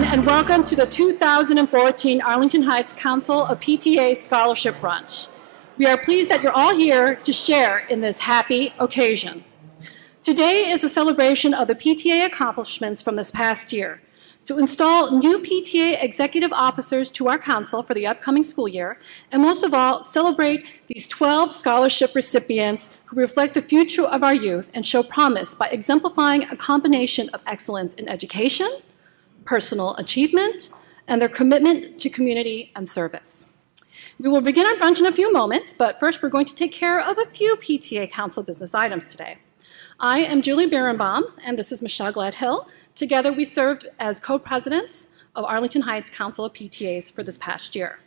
everyone, and welcome to the 2014 Arlington Heights Council of PTA Scholarship Brunch. We are pleased that you're all here to share in this happy occasion. Today is a celebration of the PTA accomplishments from this past year. To install new PTA executive officers to our council for the upcoming school year, and most of all, celebrate these 12 scholarship recipients who reflect the future of our youth and show promise by exemplifying a combination of excellence in education, personal achievement, and their commitment to community and service. We will begin our brunch in a few moments, but first we're going to take care of a few PTA council business items today. I am Julie BIRENBAUM, and this is Michelle GLEDHILL. Together we served as co-presidents of Arlington Heights Council of PTAs for this past year.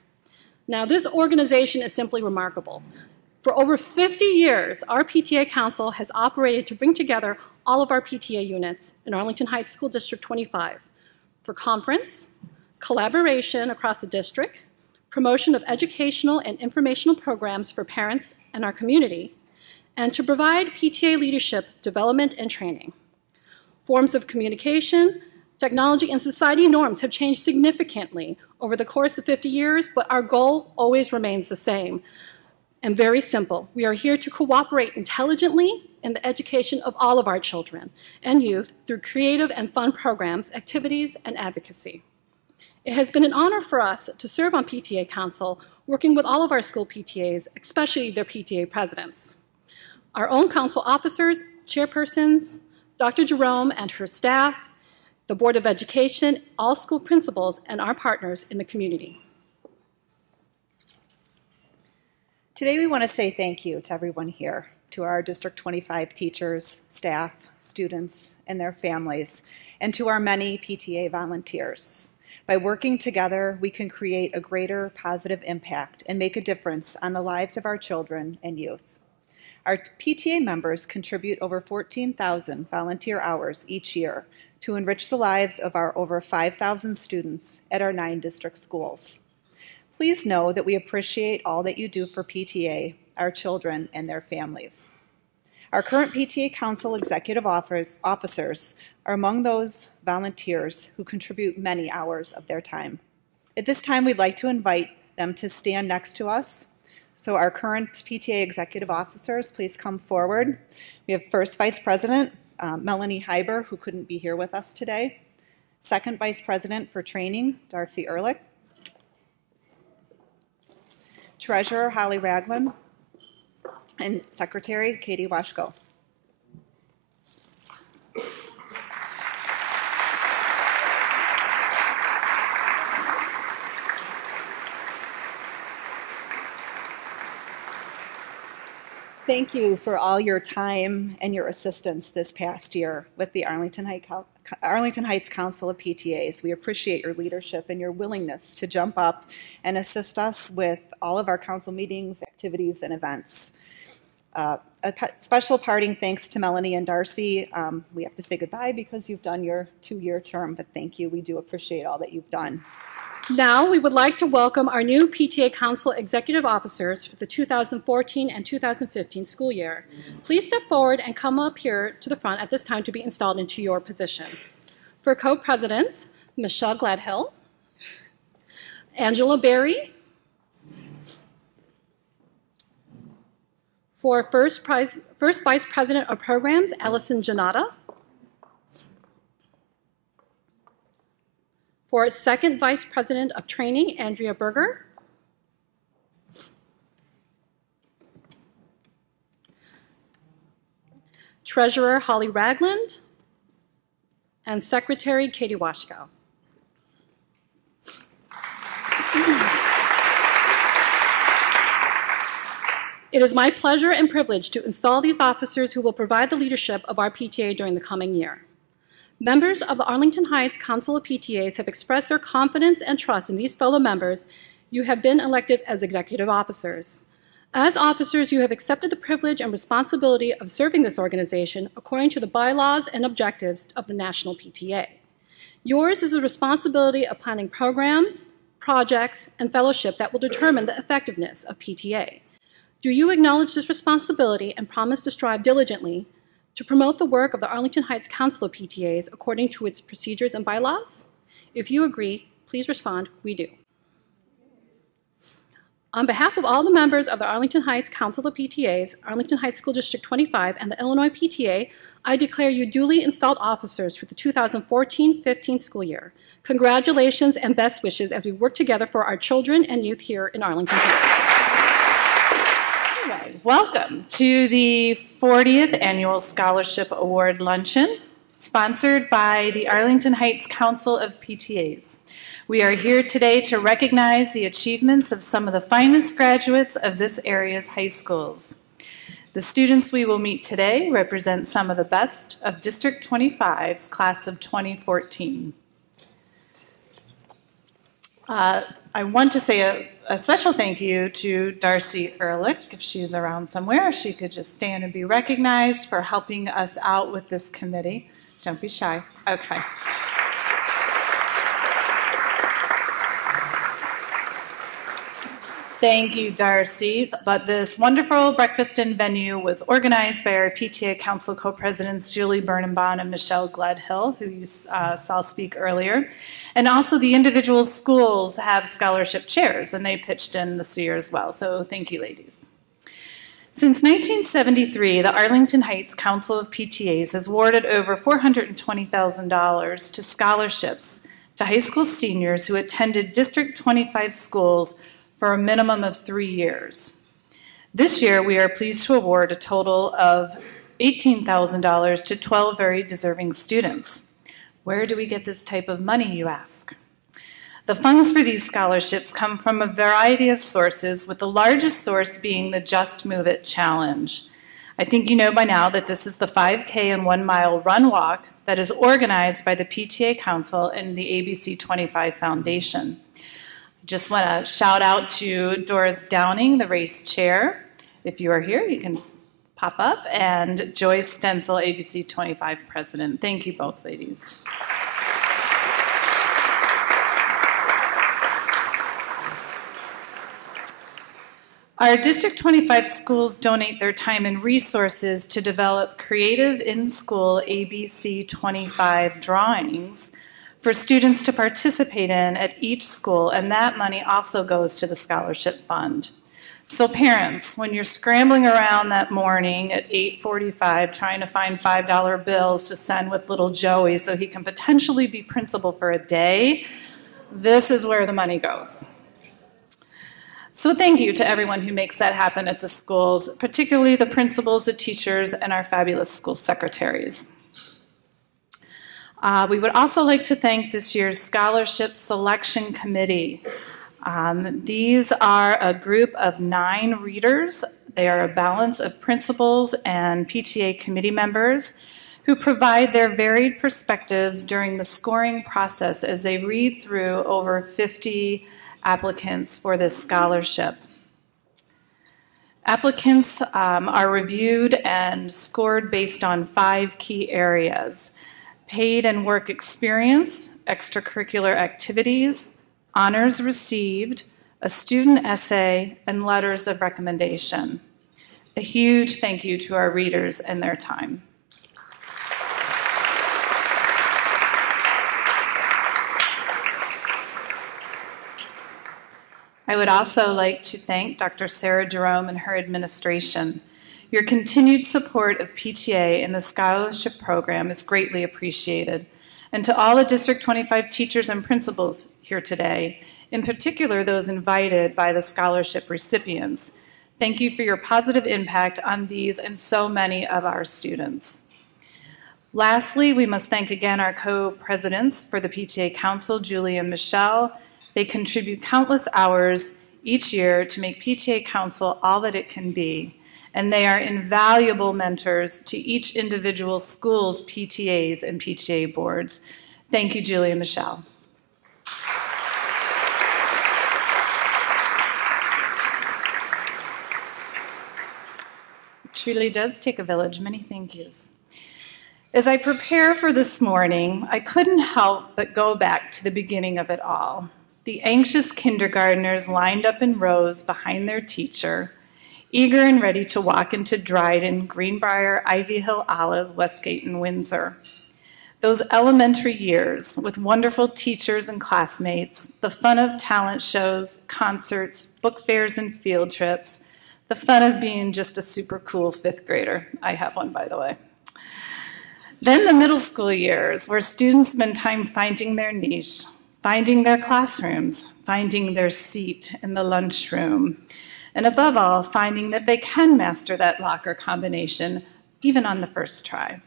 Now this organization is simply remarkable. For over 50 years, our PTA Council has operated to bring together all of our PTA units in Arlington Heights School District 25 for conference, collaboration across the district, promotion of educational and informational programs for parents and our community, and to provide PTA leadership development and training. Forms of communication, technology, and society norms have changed significantly over the course of 50 years, but our goal always remains the same and very simple. We are here to cooperate intelligently in the education of all of our children and youth through creative and fun programs, activities, and advocacy. It has been an honor for us to serve on PTA Council, working with all of our school PTAs, especially their PTA presidents. Our own council officers, chairpersons, Dr. Jerome and her staff, the Board of Education, all school principals, and our partners in the community. Today we want to say thank you to everyone here, to our District 25 teachers, staff, students, and their families, and to our many PTA volunteers. By working together, we can create a greater positive impact and make a difference on the lives of our children and youth. Our PTA members contribute over 14,000 volunteer hours each year to enrich the lives of our over 5,000 students at our 9 district schools. Please know that we appreciate all that you do for PTA, our children, and their families. Our current PTA Council executive officers are among those volunteers who contribute many hours of their time. At this time, we'd like to invite them to stand next to us. So our current PTA executive officers, please come forward. We have First Vice President Melanie Heiber, who couldn't be here with us today. Second Vice President for Training, Darcy Ehrlich. Treasurer Holly Ragland. And Secretary Katie Washko. Thank you for all your time and your assistance this past year with the Arlington Heights Council of PTAs. We appreciate your leadership and your willingness to jump up and assist us with all of our council meetings, activities, and events. A special parting thanks to Melanie and Darcy. We have to say goodbye because you've done your 2-year term, but thank you. We do appreciate all that you've done. Now, we would like to welcome our new PTA Council executive officers for the 2014 and 2015 school year. Please step forward and come up here to the front at this time to be installed into your position. For co-presidents, Michelle GLEDHILL, Angela Berry. For first Vice President of Programs, Allison Janata. For Second Vice President of Training, Andrea Berger. Treasurer, Holly Ragland. And Secretary, Katie Washko. It is my pleasure and privilege to install these officers who will provide the leadership of our PTA during the coming year. Members of the Arlington Heights Council of PTAs have expressed their confidence and trust in these fellow members. You have been elected as executive officers. As officers, you have accepted the privilege and responsibility of serving this organization according to the bylaws and objectives of the National PTA. Yours is the responsibility of planning programs, projects, and fellowship that will determine the effectiveness of PTA. Do you acknowledge this responsibility and promise to strive diligently to promote the work of the Arlington Heights Council of PTAs according to its procedures and bylaws? If you agree, please respond, "We do." On behalf of all the members of the Arlington Heights Council of PTAs, Arlington Heights School District 25, and the Illinois PTA, I declare you duly installed officers for the 2014-15 school year. Congratulations and best wishes as we work together for our children and youth here in Arlington Heights. Anyway, welcome to the 40th Annual Scholarship Award Luncheon, sponsored by the Arlington Heights Council of PTAs. We are here today to recognize the achievements of some of the finest graduates of this area's high schools. The students we will meet today represent some of the best of District 25's class of 2014. I want to say a special thank you to Darcy Ehrlich, if she's around somewhere. If she could just stand and be recognized for helping us out with this committee. Don't be shy. Okay. Thank you, Darcy. But this wonderful breakfast and venue was organized by our PTA Council co-presidents Julie BIRENBAUM and Michelle GLEDHILL, who you saw speak earlier. And also the individual schools have scholarship chairs, and they pitched in this year as well. So thank you, ladies. Since 1973, the Arlington Heights Council of PTAs has awarded over $420,000 to scholarships to high school seniors who attended District 25 schools for a minimum of 3 years. This year, we are pleased to award a total of $18,000 to 12 very deserving students. Where do we get this type of money, you ask? The funds for these scholarships come from a variety of sources, with the largest source being the Just Move It Challenge. I think you know by now that this is the 5K and 1 mile run walk that is organized by the PTA Council and the ABC 25 Foundation. Just want to shout out to Doris Downing, the race chair. If you are here, you can pop up, and Joyce Stencil, ABC 25 president. Thank you both, ladies. Our District 25 schools donate their time and resources to develop creative in-school ABC 25 drawings for students to participate in at each school, and that money also goes to the scholarship fund. So parents, when you're scrambling around that morning at 8:45 trying to find $5 bills to send with little Joey so he can potentially be principal for a day, this is where the money goes. So thank you to everyone who makes that happen at the schools, particularly the principals, the teachers, and our fabulous school secretaries. We would also like to thank this year's Scholarship Selection Committee. These are a group of 9 readers. They are a balance of principals and PTA committee members who provide their varied perspectives during the scoring process as they read through over 50 applicants for this scholarship. Applicants are reviewed and scored based on 5 key areas: paid and work experience, extracurricular activities, honors received, a student essay, and letters of recommendation. A huge thank you to our readers and their time. I would also like to thank Dr. Sarah Jerome and her administration. Your continued support of PTA and the scholarship program is greatly appreciated. And to all the District 25 teachers and principals here today, in particular those invited by the scholarship recipients, thank you for your positive impact on these and so many of our students. Lastly, we must thank again our co-presidents for the PTA Council, Julie and Michelle. They contribute countless hours each year to make PTA Council all that it can be, and they are invaluable mentors to each individual school's PTAs and PTA boards. Thank you, Julie and Michelle. It truly does take a village. Many thank yous. As I prepare for this morning, I couldn't help but go back to the beginning of it all. The anxious kindergartners lined up in rows behind their teacher, eager and ready to walk into DRYDEN, Greenbrier, Ivy Hill, Olive, Westgate, and Windsor. Those elementary years with wonderful teachers and classmates, the fun of talent shows, concerts, book fairs, and field trips, the fun of being just a super cool fifth grader. I have one, by the way. Then the middle school years, where students spend time finding their niche, finding their classrooms, finding their seat in the lunchroom, and above all, finding that they can master that locker combination, even on the first try.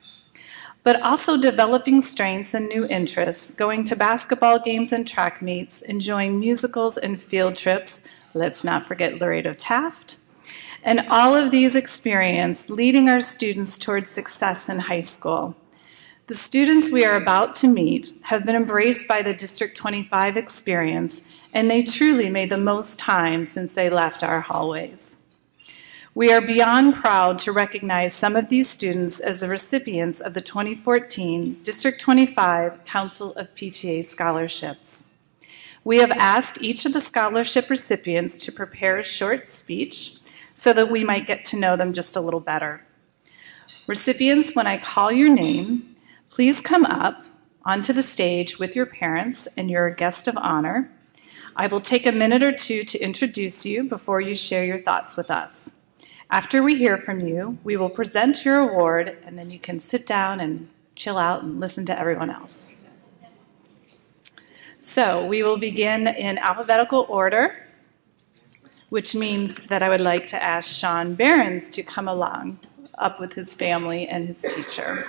But also developing strengths and new interests, going to basketball games and track meets, enjoying musicals and field trips, let's not forget Laredo Taft, and all of these experiences leading our students towards success in high school. The students we are about to meet have been embraced by the District 25 experience, and they truly made the most time since they left our hallways. We are beyond proud to recognize some of these students as the recipients of the 2014 District 25 Council of PTA Scholarships. We have asked each of the scholarship recipients to prepare a short speech so that we might get to know them just a little better. Recipients, when I call your name, please come up onto the stage with your parents and your guest of honor. I will take a minute or two to introduce you before you share your thoughts with us. After we hear from you, we will present your award, and then you can sit down and chill out and listen to everyone else. So we will begin in alphabetical order, which means that I would like to ask Sean Behrens to come along up with his family and his teacher.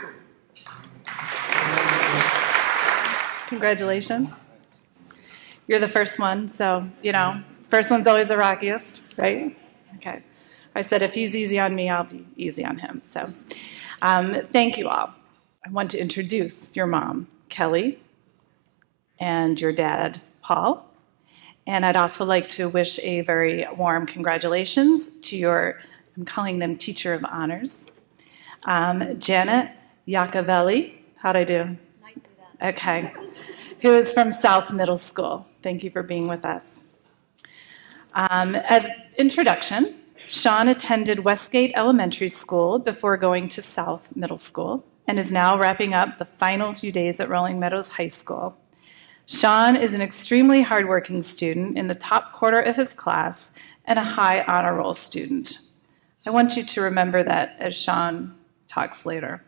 Congratulations. You're the first one, so, you know, first one's always the rockiest, right? Okay. I said if he's easy on me, I'll be easy on him. So thank you all. I want to introduce your mom, Kelly, and your dad, Paul. And I'd also like to wish a very warm congratulations to your, I'm calling them Teacher of Honors, Janet Iacovelli. How'd I do? Nicely done. Okay. Who is from South Middle School. Thank you for being with us. As introduction, Sean attended Westgate Elementary School before going to South Middle School and is now wrapping up the final few days at Rolling Meadows High School. Sean is an extremely hardworking student in the top quarter of his class and a high honor roll student. I want you to remember that as Sean talks later.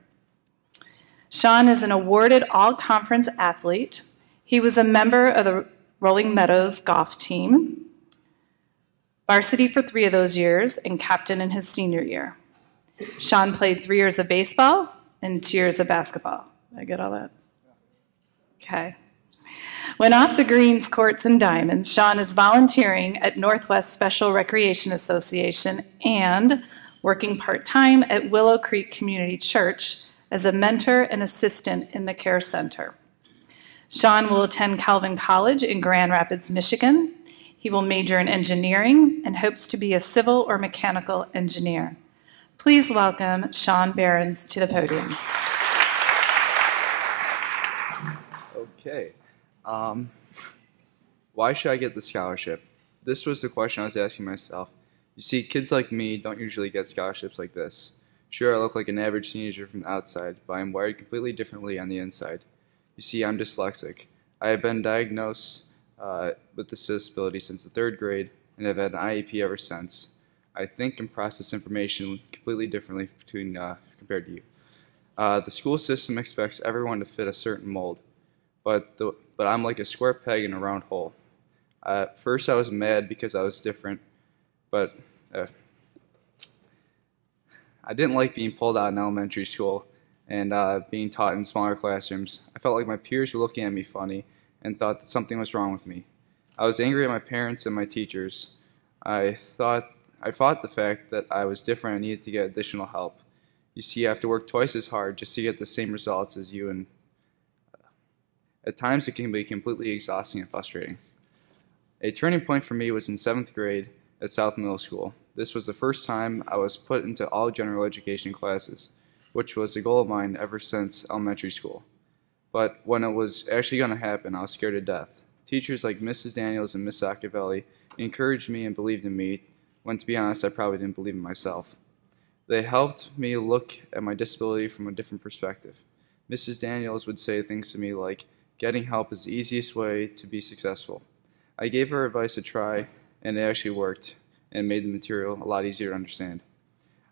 Sean is an awarded all-conference athlete. He was a member of the Rolling Meadows golf team, varsity for 3 of those years, and captain in his senior year. Sean played 3 years of baseball and 2 years of basketball. Did I get all that? Okay. When off the greens, courts, and diamonds, Sean is volunteering at Northwest Special Recreation Association and working part-time at Willow Creek Community Church as a mentor and assistant in the Care Center. Sean will attend Calvin College in Grand Rapids, Michigan. He will major in engineering and hopes to be a civil or mechanical engineer. Please welcome Sean Behrens to the podium. Okay. Why should I get the scholarship? This was the question I was asking myself. You see, kids like me don't usually get scholarships like this. Sure, I look like an average teenager from the outside, but I'm wired completely differently on the inside. You see, I'm dyslexic. I have been diagnosed with this disability since the 3rd grade and have had an IEP ever since. I think and process information completely differently compared to you. The school system expects everyone to fit a certain mold, but I'm like a square peg in a round hole. At first I was mad because I was different, but I didn't like being pulled out in elementary school and being taught in smaller classrooms. I felt like my peers were looking at me funny and thought that something was wrong with me. I was angry at my parents and my teachers. I fought the fact that I was different and needed to get additional help. You see, I have to work twice as hard just to get the same results as you, and at times it can be completely exhausting and frustrating. A turning point for me was in 7th grade at South Middle School. This was the first time I was put into all general education classes, which was a goal of mine ever since elementary school. But when it was actually going to happen, I was scared to death. Teachers like Mrs. Daniels and Miss Iacovelli encouraged me and believed in me, when to be honest, I probably didn't believe in myself. They helped me look at my disability from a different perspective. Mrs. Daniels would say things to me like, getting help is the easiest way to be successful. I gave her advice to try, and it actually worked, and made the material a lot easier to understand.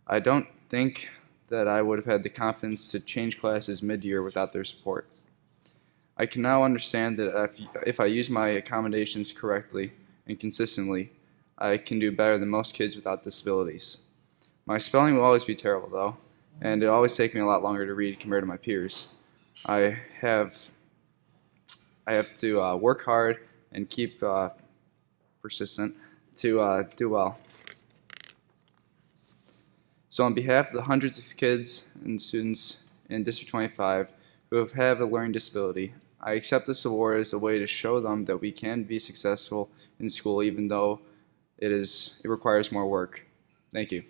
I don't think that I would have had the confidence to change classes mid-year without their support. I can now understand that if I use my accommodations correctly and consistently, I can do better than most kids without disabilities. My spelling will always be terrible, though, and it always takes me a lot longer to read compared to my peers. I have to work hard and keep persistent to do well. So on behalf of the hundreds of kids and students in District 25 who have a learning disability, I accept this award as a way to show them that we can be successful in school even though it requires more work. Thank you.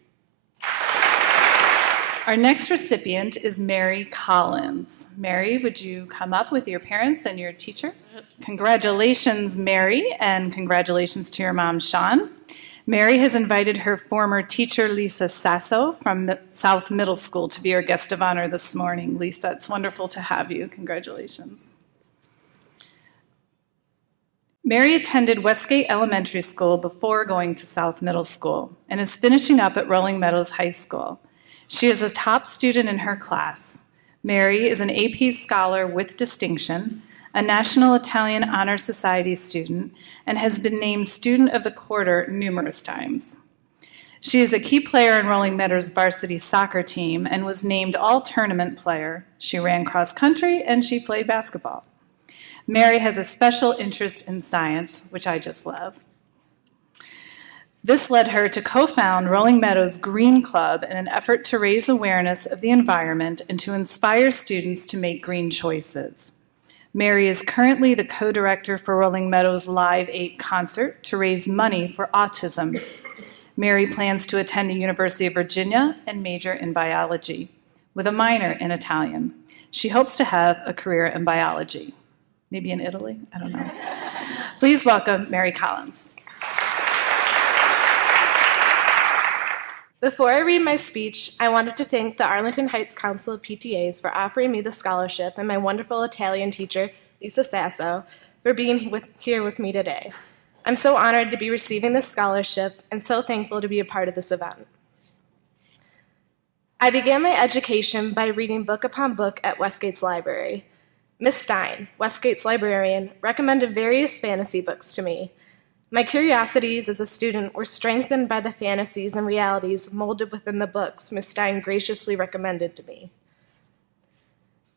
Our next recipient is Mary Collins. Mary, would you come up with your parents and your teacher? Congratulations, Mary, and congratulations to your mom, Sean. Mary has invited her former teacher, Lisa Sasso, from South Middle School to be our guest of honor this morning. Lisa, it's wonderful to have you. Congratulations. Mary attended Westgate Elementary School before going to South Middle School and is finishing up at Rolling Meadows High School. She is a top student in her class. Mary is an AP Scholar with distinction, a National Italian Honor Society student, and has been named Student of the Quarter numerous times. She is a key player in Rolling Meadows' varsity soccer team and was named all-tournament player. She ran cross-country and she played basketball. Mary has a special interest in science, which I just love. This led her to co-found Rolling Meadows Green Club in an effort to raise awareness of the environment and to inspire students to make green choices. Mary is currently the co-director for Rolling Meadows Live 8 concert to raise money for autism. Mary plans to attend the University of Virginia and major in biology, with a minor in Italian. She hopes to have a career in biology. Maybe in Italy, I don't know. Please welcome Mary Collins. Before I read my speech, I wanted to thank the Arlington Heights Council of PTAs for offering me the scholarship and my wonderful Italian teacher, Lisa Sasso, for being here with me today. I'm so honored to be receiving this scholarship and so thankful to be a part of this event. I began my education by reading book upon book at Westgate's library. Miss Stein, Westgate's librarian, recommended various fantasy books to me. My curiosities as a student were strengthened by the fantasies and realities molded within the books Miss Stein graciously recommended to me.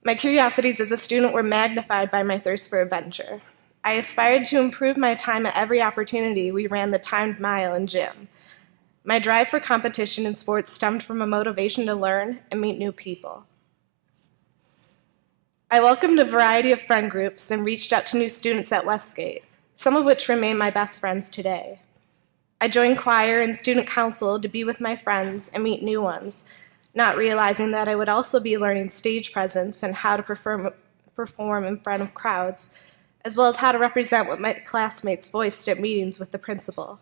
My curiosities as a student were magnified by my thirst for adventure. I aspired to improve my time at every opportunity we ran the timed mile in gym. My drive for competition in sports stemmed from a motivation to learn and meet new people. I welcomed a variety of friend groups and reached out to new students at Westgate, some of which remain my best friends today. I joined choir and student council to be with my friends and meet new ones, not realizing that I would also be learning stage presence and how to perform in front of crowds, as well as how to represent what my classmates voiced at meetings with the principal.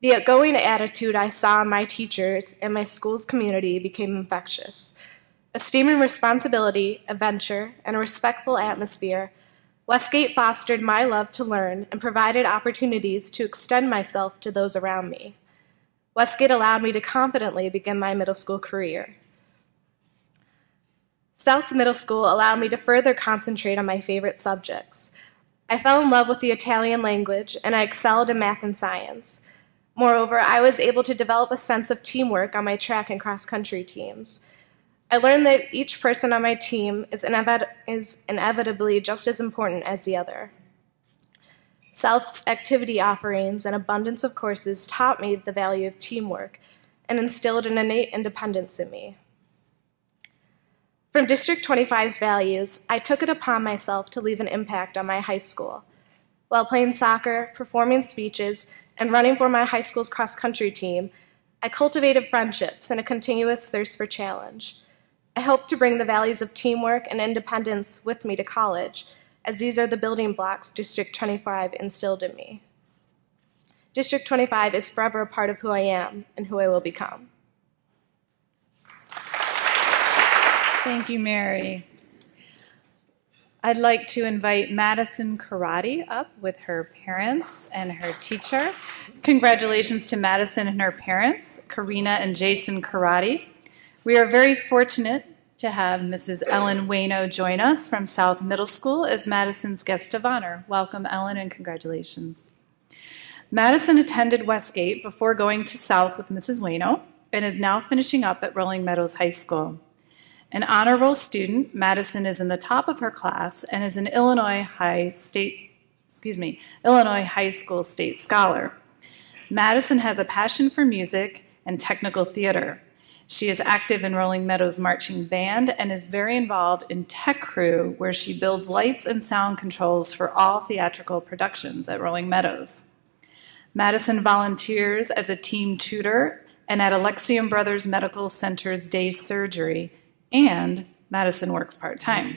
The outgoing attitude I saw in my teachers and my school's community became infectious. Esteeming responsibility, adventure, and a respectful atmosphere, Westgate fostered my love to learn and provided opportunities to extend myself to those around me. Westgate allowed me to confidently begin my middle school career. South Middle School allowed me to further concentrate on my favorite subjects. I fell in love with the Italian language, and I excelled in math and science. Moreover, I was able to develop a sense of teamwork on my track and cross-country teams. I learned that each person on my team is inevitably just as important as the other. South's activity offerings and abundance of courses taught me the value of teamwork and instilled an innate independence in me. From District 25's values, I took it upon myself to leave an impact on my high school. While playing soccer, performing speeches, and running for my high school's cross-country team, I cultivated friendships and a continuous thirst for challenge. I hope to bring the values of teamwork and independence with me to college, as these are the building blocks District 25 instilled in me. District 25 is forever a part of who I am and who I will become. Thank you, Mary. I'd like to invite Madison CORRADI up with her parents and her teacher. Congratulations to Madison and her parents, Karina and Jason CORRADI. We are very fortunate to have Mrs. Ellen Wayno join us from South Middle School as Madison's guest of honor. Welcome, Ellen, and congratulations. Madison attended Westgate before going to South with Mrs. Wayno and is now finishing up at Rolling Meadows High School. An honor roll student, Madison is in the top of her class and is an Illinois High School State Scholar. Madison has a passion for music and technical theater. She is active in Rolling Meadows Marching Band and is very involved in Tech Crew, where she builds lights and sound controls for all theatrical productions at Rolling Meadows. Madison volunteers as a team tutor and at Alexian Brothers Medical Center's day surgery, and Madison works part-time.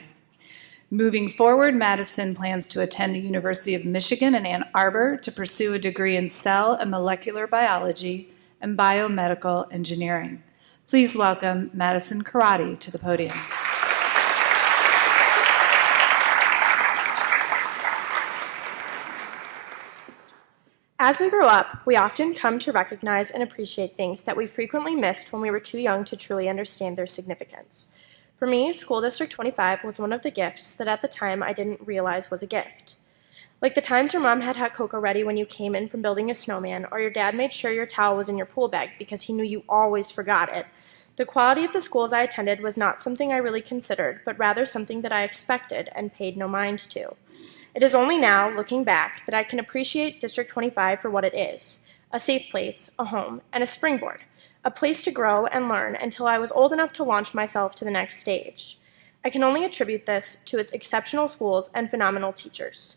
Moving forward, Madison plans to attend the University of Michigan in Ann Arbor to pursue a degree in cell and molecular biology and biomedical engineering. Please welcome Madison CORRADI to the podium. As we grow up, we often come to recognize and appreciate things that we frequently missed when we were too young to truly understand their significance. For me, School District 25 was one of the gifts that at the time I didn't realize was a gift. Like the times your mom had hot cocoa ready when you came in from building a snowman, or your dad made sure your towel was in your pool bag because he knew you always forgot it, the quality of the schools I attended was not something I really considered, but rather something that I expected and paid no mind to. It is only now, looking back, that I can appreciate District 25 for what it is: a safe place, a home, and a springboard, a place to grow and learn until I was old enough to launch myself to the next stage. I can only attribute this to its exceptional schools and phenomenal teachers.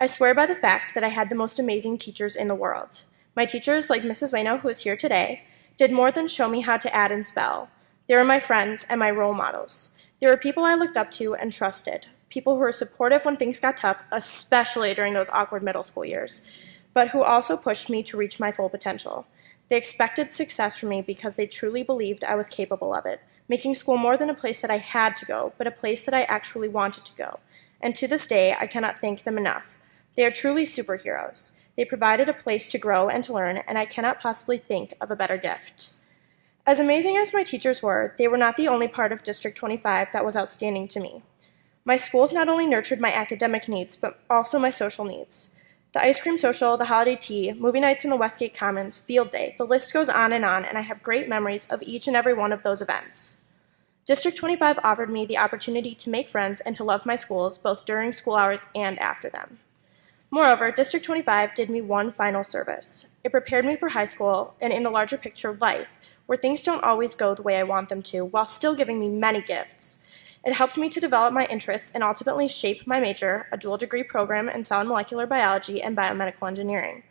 I swear by the fact that I had the most amazing teachers in the world. My teachers, like Mrs. Wayno, who is here today, did more than show me how to add and spell. They were my friends and my role models. They were people I looked up to and trusted. People who were supportive when things got tough, especially during those awkward middle school years, but who also pushed me to reach my full potential. They expected success from me because they truly believed I was capable of it, making school more than a place that I had to go, but a place that I actually wanted to go. And to this day, I cannot thank them enough. They are truly superheroes. They provided a place to grow and to learn, and I cannot possibly think of a better gift. As amazing as my teachers were, they were not the only part of District 25 that was outstanding to me. My schools not only nurtured my academic needs, but also my social needs. The ice cream social, the holiday tea, movie nights in the Westgate Commons, field day, the list goes on, and I have great memories of each and every one of those events. District 25 offered me the opportunity to make friends and to love my schools, both during school hours and after them. Moreover, District 25 did me one final service. It prepared me for high school and, in the larger picture, life, where things don't always go the way I want them to, while still giving me many gifts. It helped me to develop my interests and ultimately shape my major, a dual degree program in cell and molecular biology and biomedical engineering.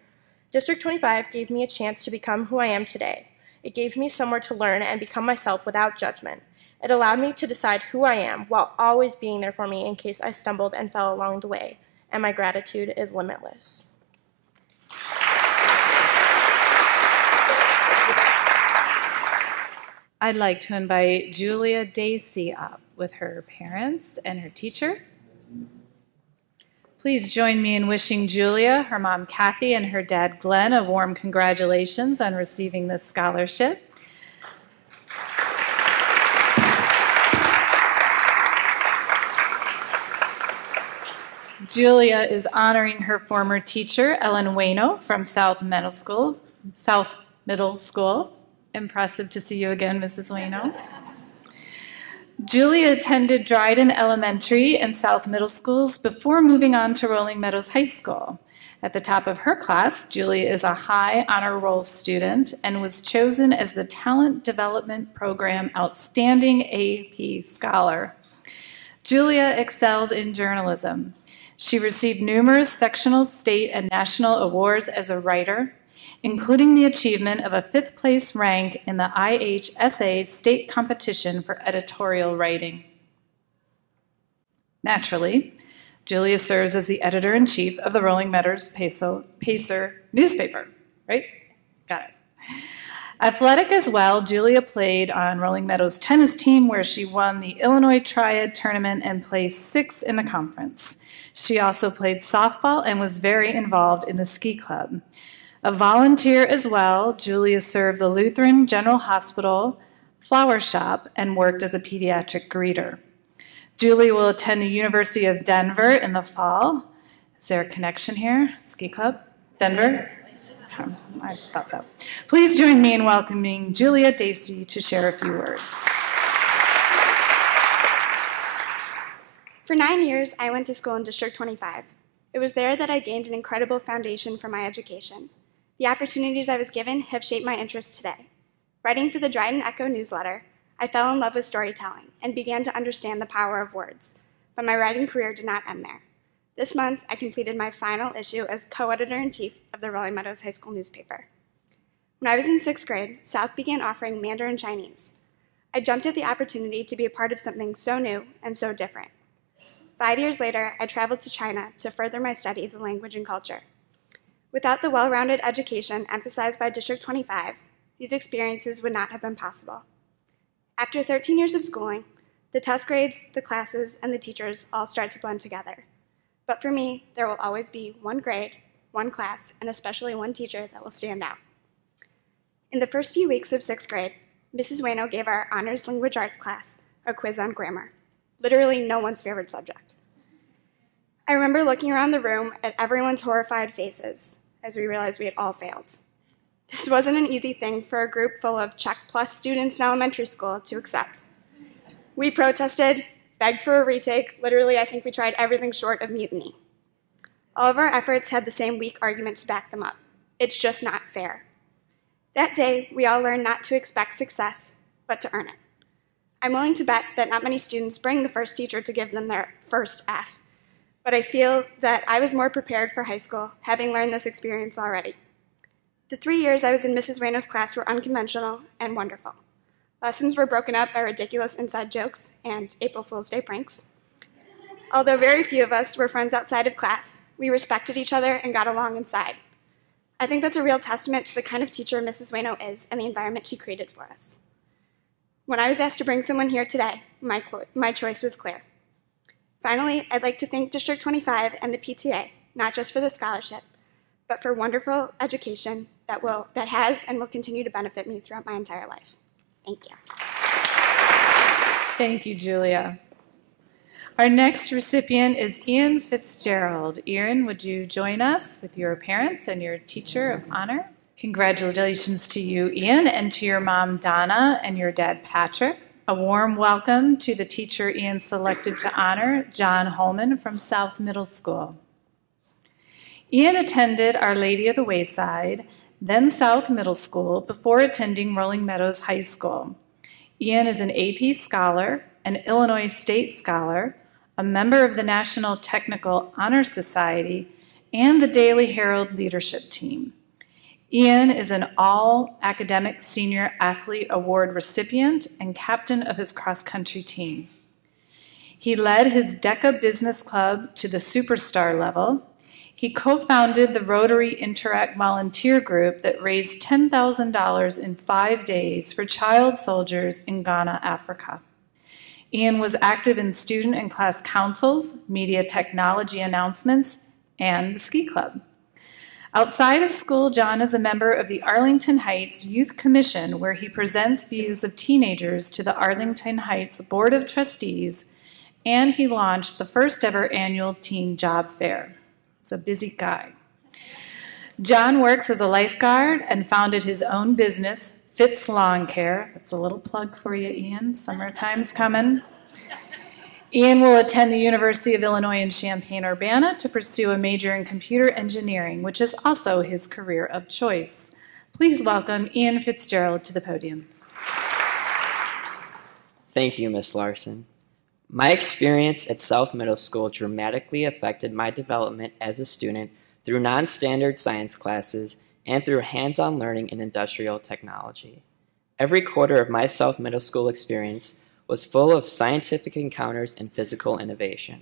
District 25 gave me a chance to become who I am today. It gave me somewhere to learn and become myself without judgment. It allowed me to decide who I am while always being there for me in case I stumbled and fell along the way, and my gratitude is limitless. I'd like to invite Julia DACY up with her parents and her teacher. Please join me in wishing Julia, her mom Kathy, and her dad Glenn a warm congratulations on receiving this scholarship. Julia is honoring her former teacher, Ellen Wayno, from South Middle School. Impressive to see you again, Mrs. Wayno. Julia attended DRYDEN Elementary and South Middle Schools before moving on to Rolling Meadows High School. At the top of her class, Julia is a high honor roll student and was chosen as the Talent Development Program Outstanding AP Scholar. Julia excels in journalism. She received numerous sectional, state, and national awards as a writer, including the achievement of a 5th place rank in the IHSA state competition for editorial writing. Naturally, Julia serves as the editor-in-chief of the Rolling Meadows Pacer newspaper, right? Got it. Athletic as well, Julia played on Rolling Meadows tennis team where she won the Illinois Triad tournament and placed 6th in the conference. She also played softball and was very involved in the ski club. A volunteer as well, Julia served the Lutheran General Hospital flower shop and worked as a pediatric greeter. Julie will attend the University of Denver in the fall. Is there a connection here? Ski club? Denver? I thought so. Please join me in welcoming Julia DACY to share a few words. For 9 years, I went to school in District 25. It was there that I gained an incredible foundation for my education. The opportunities I was given have shaped my interests today. Writing for the DRYDEN Echo newsletter, I fell in love with storytelling and began to understand the power of words, but my writing career did not end there. This month, I completed my final issue as co-editor-in-chief of the Rolling Meadows High School newspaper. When I was in 6th grade, South began offering Mandarin Chinese. I jumped at the opportunity to be a part of something so new and so different. 5 years later, I traveled to China to further my study of the language and culture. Without the well-rounded education emphasized by District 25, these experiences would not have been possible. After 13 years of schooling, the test grades, the classes, and the teachers all start to blend together. But for me, there will always be one grade, one class, and especially one teacher that will stand out. In the first few weeks of 6th grade, Mrs. Wayno gave our Honors Language Arts class a quiz on grammar, literally no one's favorite subject. I remember looking around the room at everyone's horrified faces as we realized we had all failed. This wasn't an easy thing for a group full of Check Plus students in elementary school to accept. We protested, begged for a retake. Literally, I think we tried everything short of mutiny. All of our efforts had the same weak argument to back them up. It's just not fair. That day, we all learned not to expect success, but to earn it. I'm willing to bet that not many students bring the first teacher to give them their first F, but I feel that I was more prepared for high school, having learned this experience already. The 3 years I was in Mrs. Wayno's class were unconventional and wonderful. Lessons were broken up by ridiculous inside jokes and April Fool's Day pranks. Although very few of us were friends outside of class, we respected each other and got along inside. I think that's a real testament to the kind of teacher Mrs. Wayno is and the environment she created for us. When I was asked to bring someone here today, my choice was clear. Finally, I'd like to thank District 25 and the PTA, not just for the scholarship, but for wonderful education that has and will continue to benefit me throughout my entire life. Thank you. Thank you, Julia. Our next recipient is Ian FITZGERALD. Ian, would you join us with your parents and your teacher of honor? Congratulations to you, Ian, and to your mom, Donna, and your dad, Patrick. A warm welcome to the teacher Ian selected to honor, John Holman from South Middle School. Ian attended Our Lady of the Wayside, then South Middle School, before attending Rolling Meadows High School. Ian is an AP Scholar, an Illinois State Scholar, a member of the National Technical Honor Society, and the Daily Herald Leadership Team. Ian is an All-Academic Senior Athlete Award recipient and captain of his cross-country team. He led his DECA Business Club to the superstar level. He co-founded the Rotary Interact volunteer group that raised $10,000 in 5 days for child soldiers in Ghana, Africa. Ian was active in student and class councils, media technology announcements, and the ski club. Outside of school, John is a member of the Arlington Heights Youth Commission, where he presents views of teenagers to the Arlington Heights Board of Trustees, and he launched the first ever annual Teen Job Fair. He's a busy guy. John works as a lifeguard and founded his own business, Fitz Lawn Care. That's a little plug for you, Ian. Summertime's coming. Ian will attend the University of Illinois in Champaign-Urbana to pursue a major in computer engineering, which is also his career of choice. Please welcome Ian FITZGERALD to the podium. Thank you, Ms. Larsen. My experience at South Middle School dramatically affected my development as a student through non-standard science classes and through hands-on learning in industrial technology. Every quarter of my South Middle School experience was full of scientific encounters and physical innovation.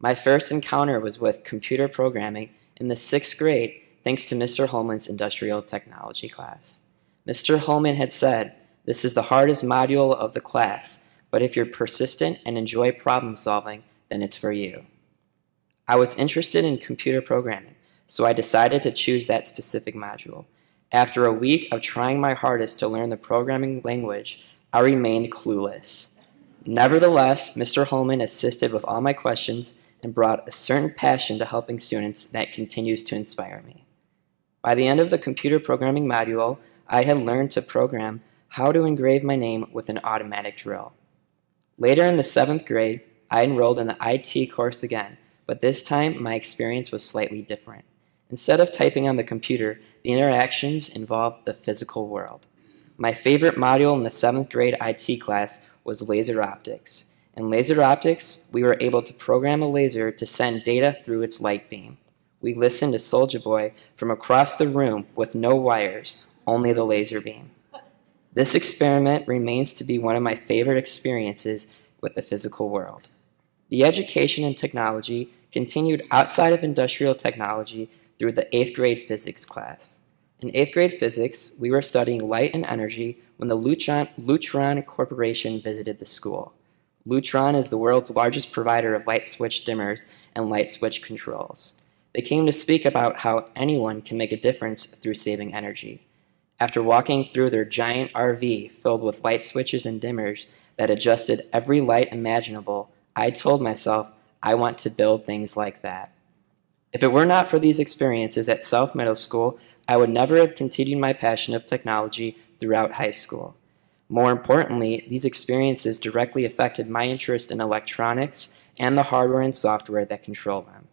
My first encounter was with computer programming in the 6th grade, thanks to Mr. Holman's industrial technology class. Mr. Holman had said, "This is the hardest module of the class, but if you're persistent and enjoy problem solving, then it's for you." I was interested in computer programming, so I decided to choose that specific module. After a week of trying my hardest to learn the programming language, I remained clueless. Nevertheless, Mr. Holman assisted with all my questions and brought a certain passion to helping students that continues to inspire me. By the end of the computer programming module, I had learned to program how to engrave my name with an automatic drill. Later in the 7th grade, I enrolled in the IT course again, but this time my experience was slightly different. Instead of typing on the computer, the interactions involved the physical world. My favorite module in the 7th grade IT class was laser optics. In laser optics, we were able to program a laser to send data through its light beam. We listened to Soulja Boy from across the room with no wires, only the laser beam. This experiment remains to be one of my favorite experiences with the physical world. The education in technology continued outside of industrial technology through the 8th grade physics class. In 8th grade physics, we were studying light and energy when the Lutron Corporation visited the school. Lutron is the world's largest provider of light switch dimmers and light switch controls. They came to speak about how anyone can make a difference through saving energy. After walking through their giant RV filled with light switches and dimmers that adjusted every light imaginable, I told myself, I want to build things like that. If it were not for these experiences at South Middle School, I would never have continued my passion of technology throughout high school. More importantly, these experiences directly affected my interest in electronics and the hardware and software that control them.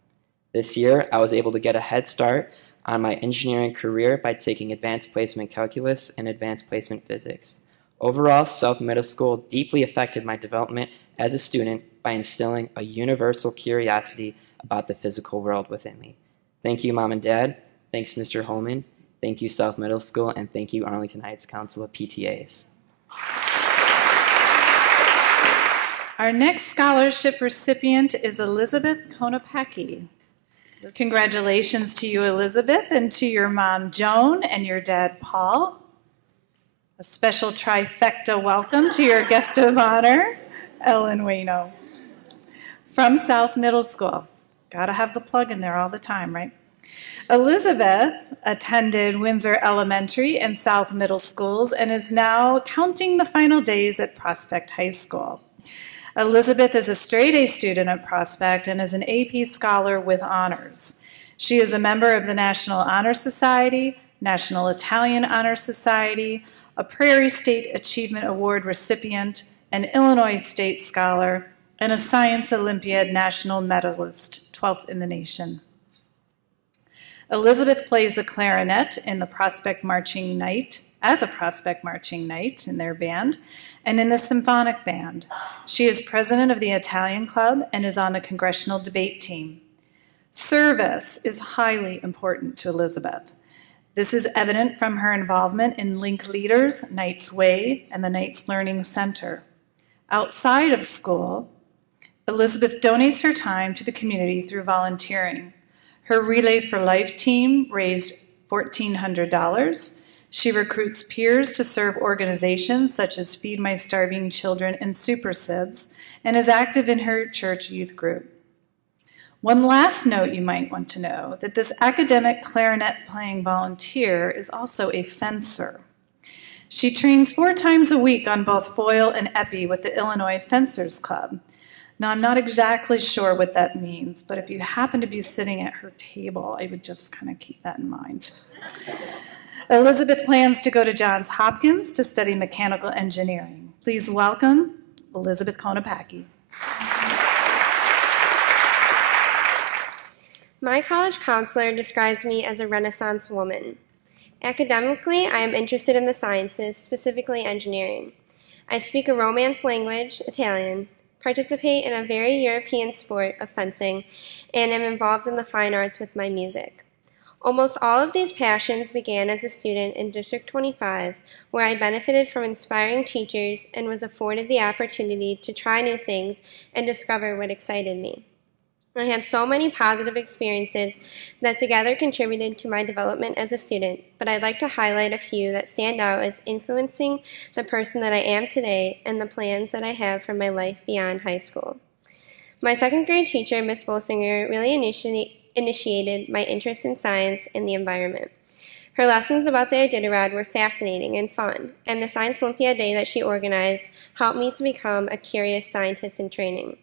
This year, I was able to get a head start on my engineering career by taking advanced placement calculus and advanced placement physics. Overall, South Middle School deeply affected my development as a student by instilling a universal curiosity about the physical world within me. Thank you, Mom and Dad. Thanks, Mr. Holman. Thank you, South Middle School, and thank you, Arlington Heights Council of PTAs. Our next scholarship recipient is Elizabeth Konopacki. Congratulations to you, Elizabeth, and to your mom, Joan, and your dad, Paul. A special trifecta welcome to your guest of honor, Ellen Wayno. From South Middle School. Gotta have the plug in there all the time, right? Elizabeth attended Windsor Elementary and South Middle Schools and is now counting the final days at Prospect High School. Elizabeth is a straight-A student at Prospect and is an AP Scholar with honors. She is a member of the National Honor Society, National Italian Honor Society, a Prairie State Achievement Award recipient, an Illinois State Scholar, and a Science Olympiad National Medalist, 12th in the nation. Elizabeth plays the clarinet in the Prospect Marching Knight, as a Prospect Marching Knight in their band, and in the Symphonic Band. She is president of the Italian Club and is on the Congressional Debate Team. Service is highly important to Elizabeth. This is evident from her involvement in Link Leaders, Knight's Way, and the Knight's Learning Center. Outside of school, Elizabeth donates her time to the community through volunteering. Her Relay for Life team raised $1,400. She recruits peers to serve organizations such as Feed My Starving Children and Super Sibs, and is active in her church youth group. One last note you might want to know, that this academic clarinet playing volunteer is also a fencer. She trains 4 times a week on both foil and épée with the Illinois Fencers Club. Now, I'm not exactly sure what that means, but if you happen to be sitting at her table, I would just kind of keep that in mind. Elizabeth plans to go to Johns Hopkins to study mechanical engineering. Please welcome Elizabeth Konopacki. My college counselor describes me as a Renaissance woman. Academically, I am interested in the sciences, specifically engineering. I speak a Romance language, Italian, participate in a very European sport of fencing, and am involved in the fine arts with my music. Almost all of these passions began as a student in District 25, where I benefited from inspiring teachers and was afforded the opportunity to try new things and discover what excited me. I had so many positive experiences that together contributed to my development as a student, but I'd like to highlight a few that stand out as influencing the person that I am today and the plans that I have for my life beyond high school. My second grade teacher, Miss Bolsinger, really initiated my interest in science and the environment. Her lessons about the Iditarod were fascinating and fun, and the Science Olympiad Day that she organized helped me to become a curious scientist in training.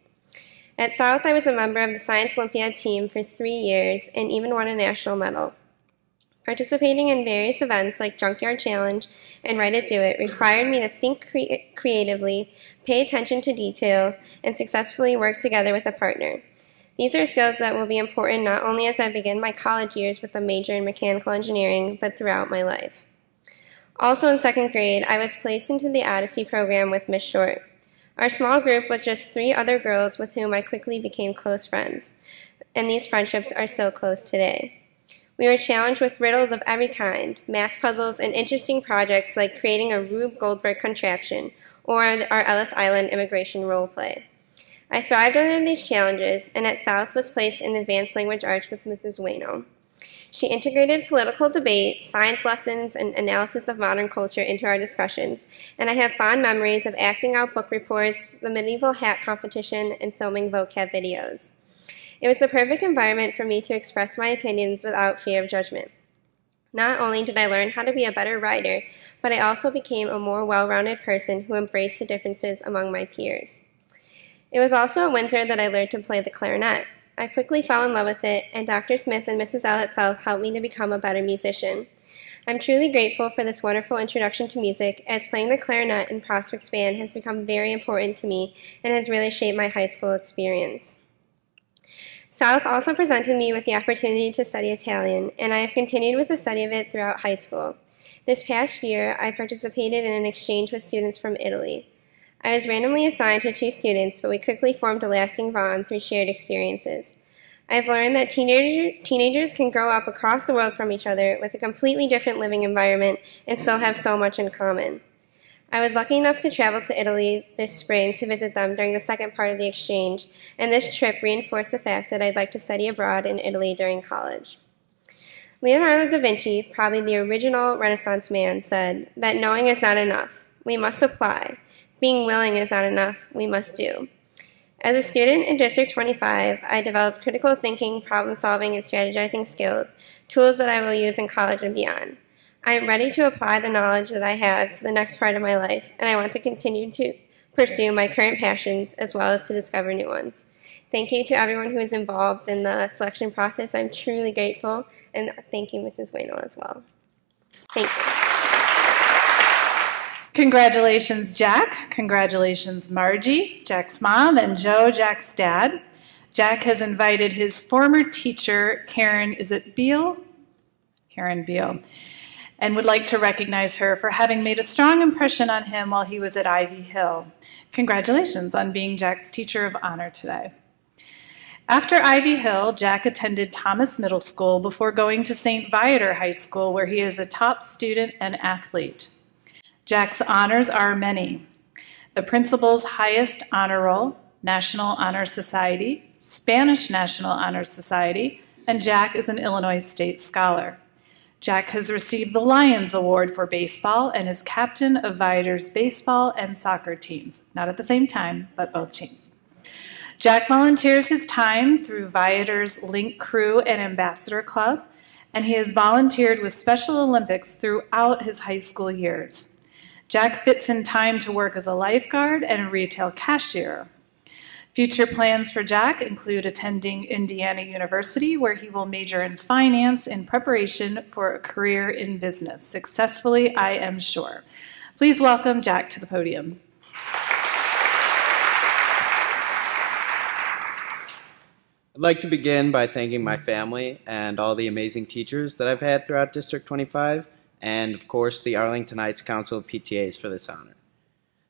At South, I was a member of the Science Olympiad team for 3 years and even won a national medal. Participating in various events like Junkyard Challenge and Write It Do It required me to think creatively, pay attention to detail, and successfully work together with a partner. These are skills that will be important not only as I begin my college years with a major in mechanical engineering, but throughout my life. Also in second grade, I was placed into the Odyssey program with Miss Short. Our small group was just 3 other girls with whom I quickly became close friends, and these friendships are still close today. We were challenged with riddles of every kind, math puzzles, and interesting projects like creating a Rube Goldberg contraption or our Ellis Island immigration role play. I thrived under these challenges, and at South was placed in Advanced Language Arts with Mrs. Wayno. She integrated political debate, science lessons, and analysis of modern culture into our discussions, and I have fond memories of acting out book reports, the medieval hat competition, and filming vocab videos. It was the perfect environment for me to express my opinions without fear of judgment. Not only did I learn how to be a better writer, but I also became a more well-rounded person who embraced the differences among my peers. It was also at Windsor that I learned to play the clarinet. I quickly fell in love with it, and Dr. Smith and Mrs. L at South helped me to become a better musician. I'm truly grateful for this wonderful introduction to music, as playing the clarinet in Prospects Band has become very important to me and has really shaped my high school experience. South also presented me with the opportunity to study Italian, and I have continued with the study of it throughout high school. This past year, I participated in an exchange with students from Italy. I was randomly assigned to 2 students, but we quickly formed a lasting bond through shared experiences. I've learned that teenagers can grow up across the world from each other with a completely different living environment and still have so much in common. I was lucky enough to travel to Italy this spring to visit them during the second part of the exchange, and this trip reinforced the fact that I'd like to study abroad in Italy during college. Leonardo da Vinci, probably the original Renaissance man, said that knowing is not enough. We must apply. Being willing is not enough. We must do. As a student in District 25, I developed critical thinking, problem-solving, and strategizing skills, tools that I will use in college and beyond. I am ready to apply the knowledge that I have to the next part of my life, and I want to continue to pursue my current passions as well as to discover new ones. Thank you to everyone who is involved in the selection process. I'm truly grateful, and thank you, Mrs. Wayno, as well. Thank you. Congratulations, Jack. Congratulations, Margie, Jack's mom, and Joe, Jack's dad. Jack has invited his former teacher, Karen, is it Beal? Karen Beal, and would like to recognize her for having made a strong impression on him while he was at Ivy Hill. Congratulations on being Jack's Teacher of Honor today. After Ivy Hill, Jack attended Thomas Middle School before going to St. Viator High School, where he is a top student and athlete. Jack's honors are many: the principal's highest honor roll, National Honor Society, Spanish National Honor Society, and Jack is an Illinois State Scholar. Jack has received the Lions Award for baseball and is captain of Viator's baseball and soccer teams, not at the same time, but both teams. Jack volunteers his time through Viator's Link Crew and Ambassador Club, and he has volunteered with Special Olympics throughout his high school years. Jack fits in time to work as a lifeguard and a retail cashier. Future plans for Jack include attending Indiana University, where he will major in finance in preparation for a career in business. Successfully, I am sure. Please welcome Jack to the podium. I'd like to begin by thanking my family and all the amazing teachers that I've had throughout District 25, and of course the Arlington Heights Council of PTAs for this honor.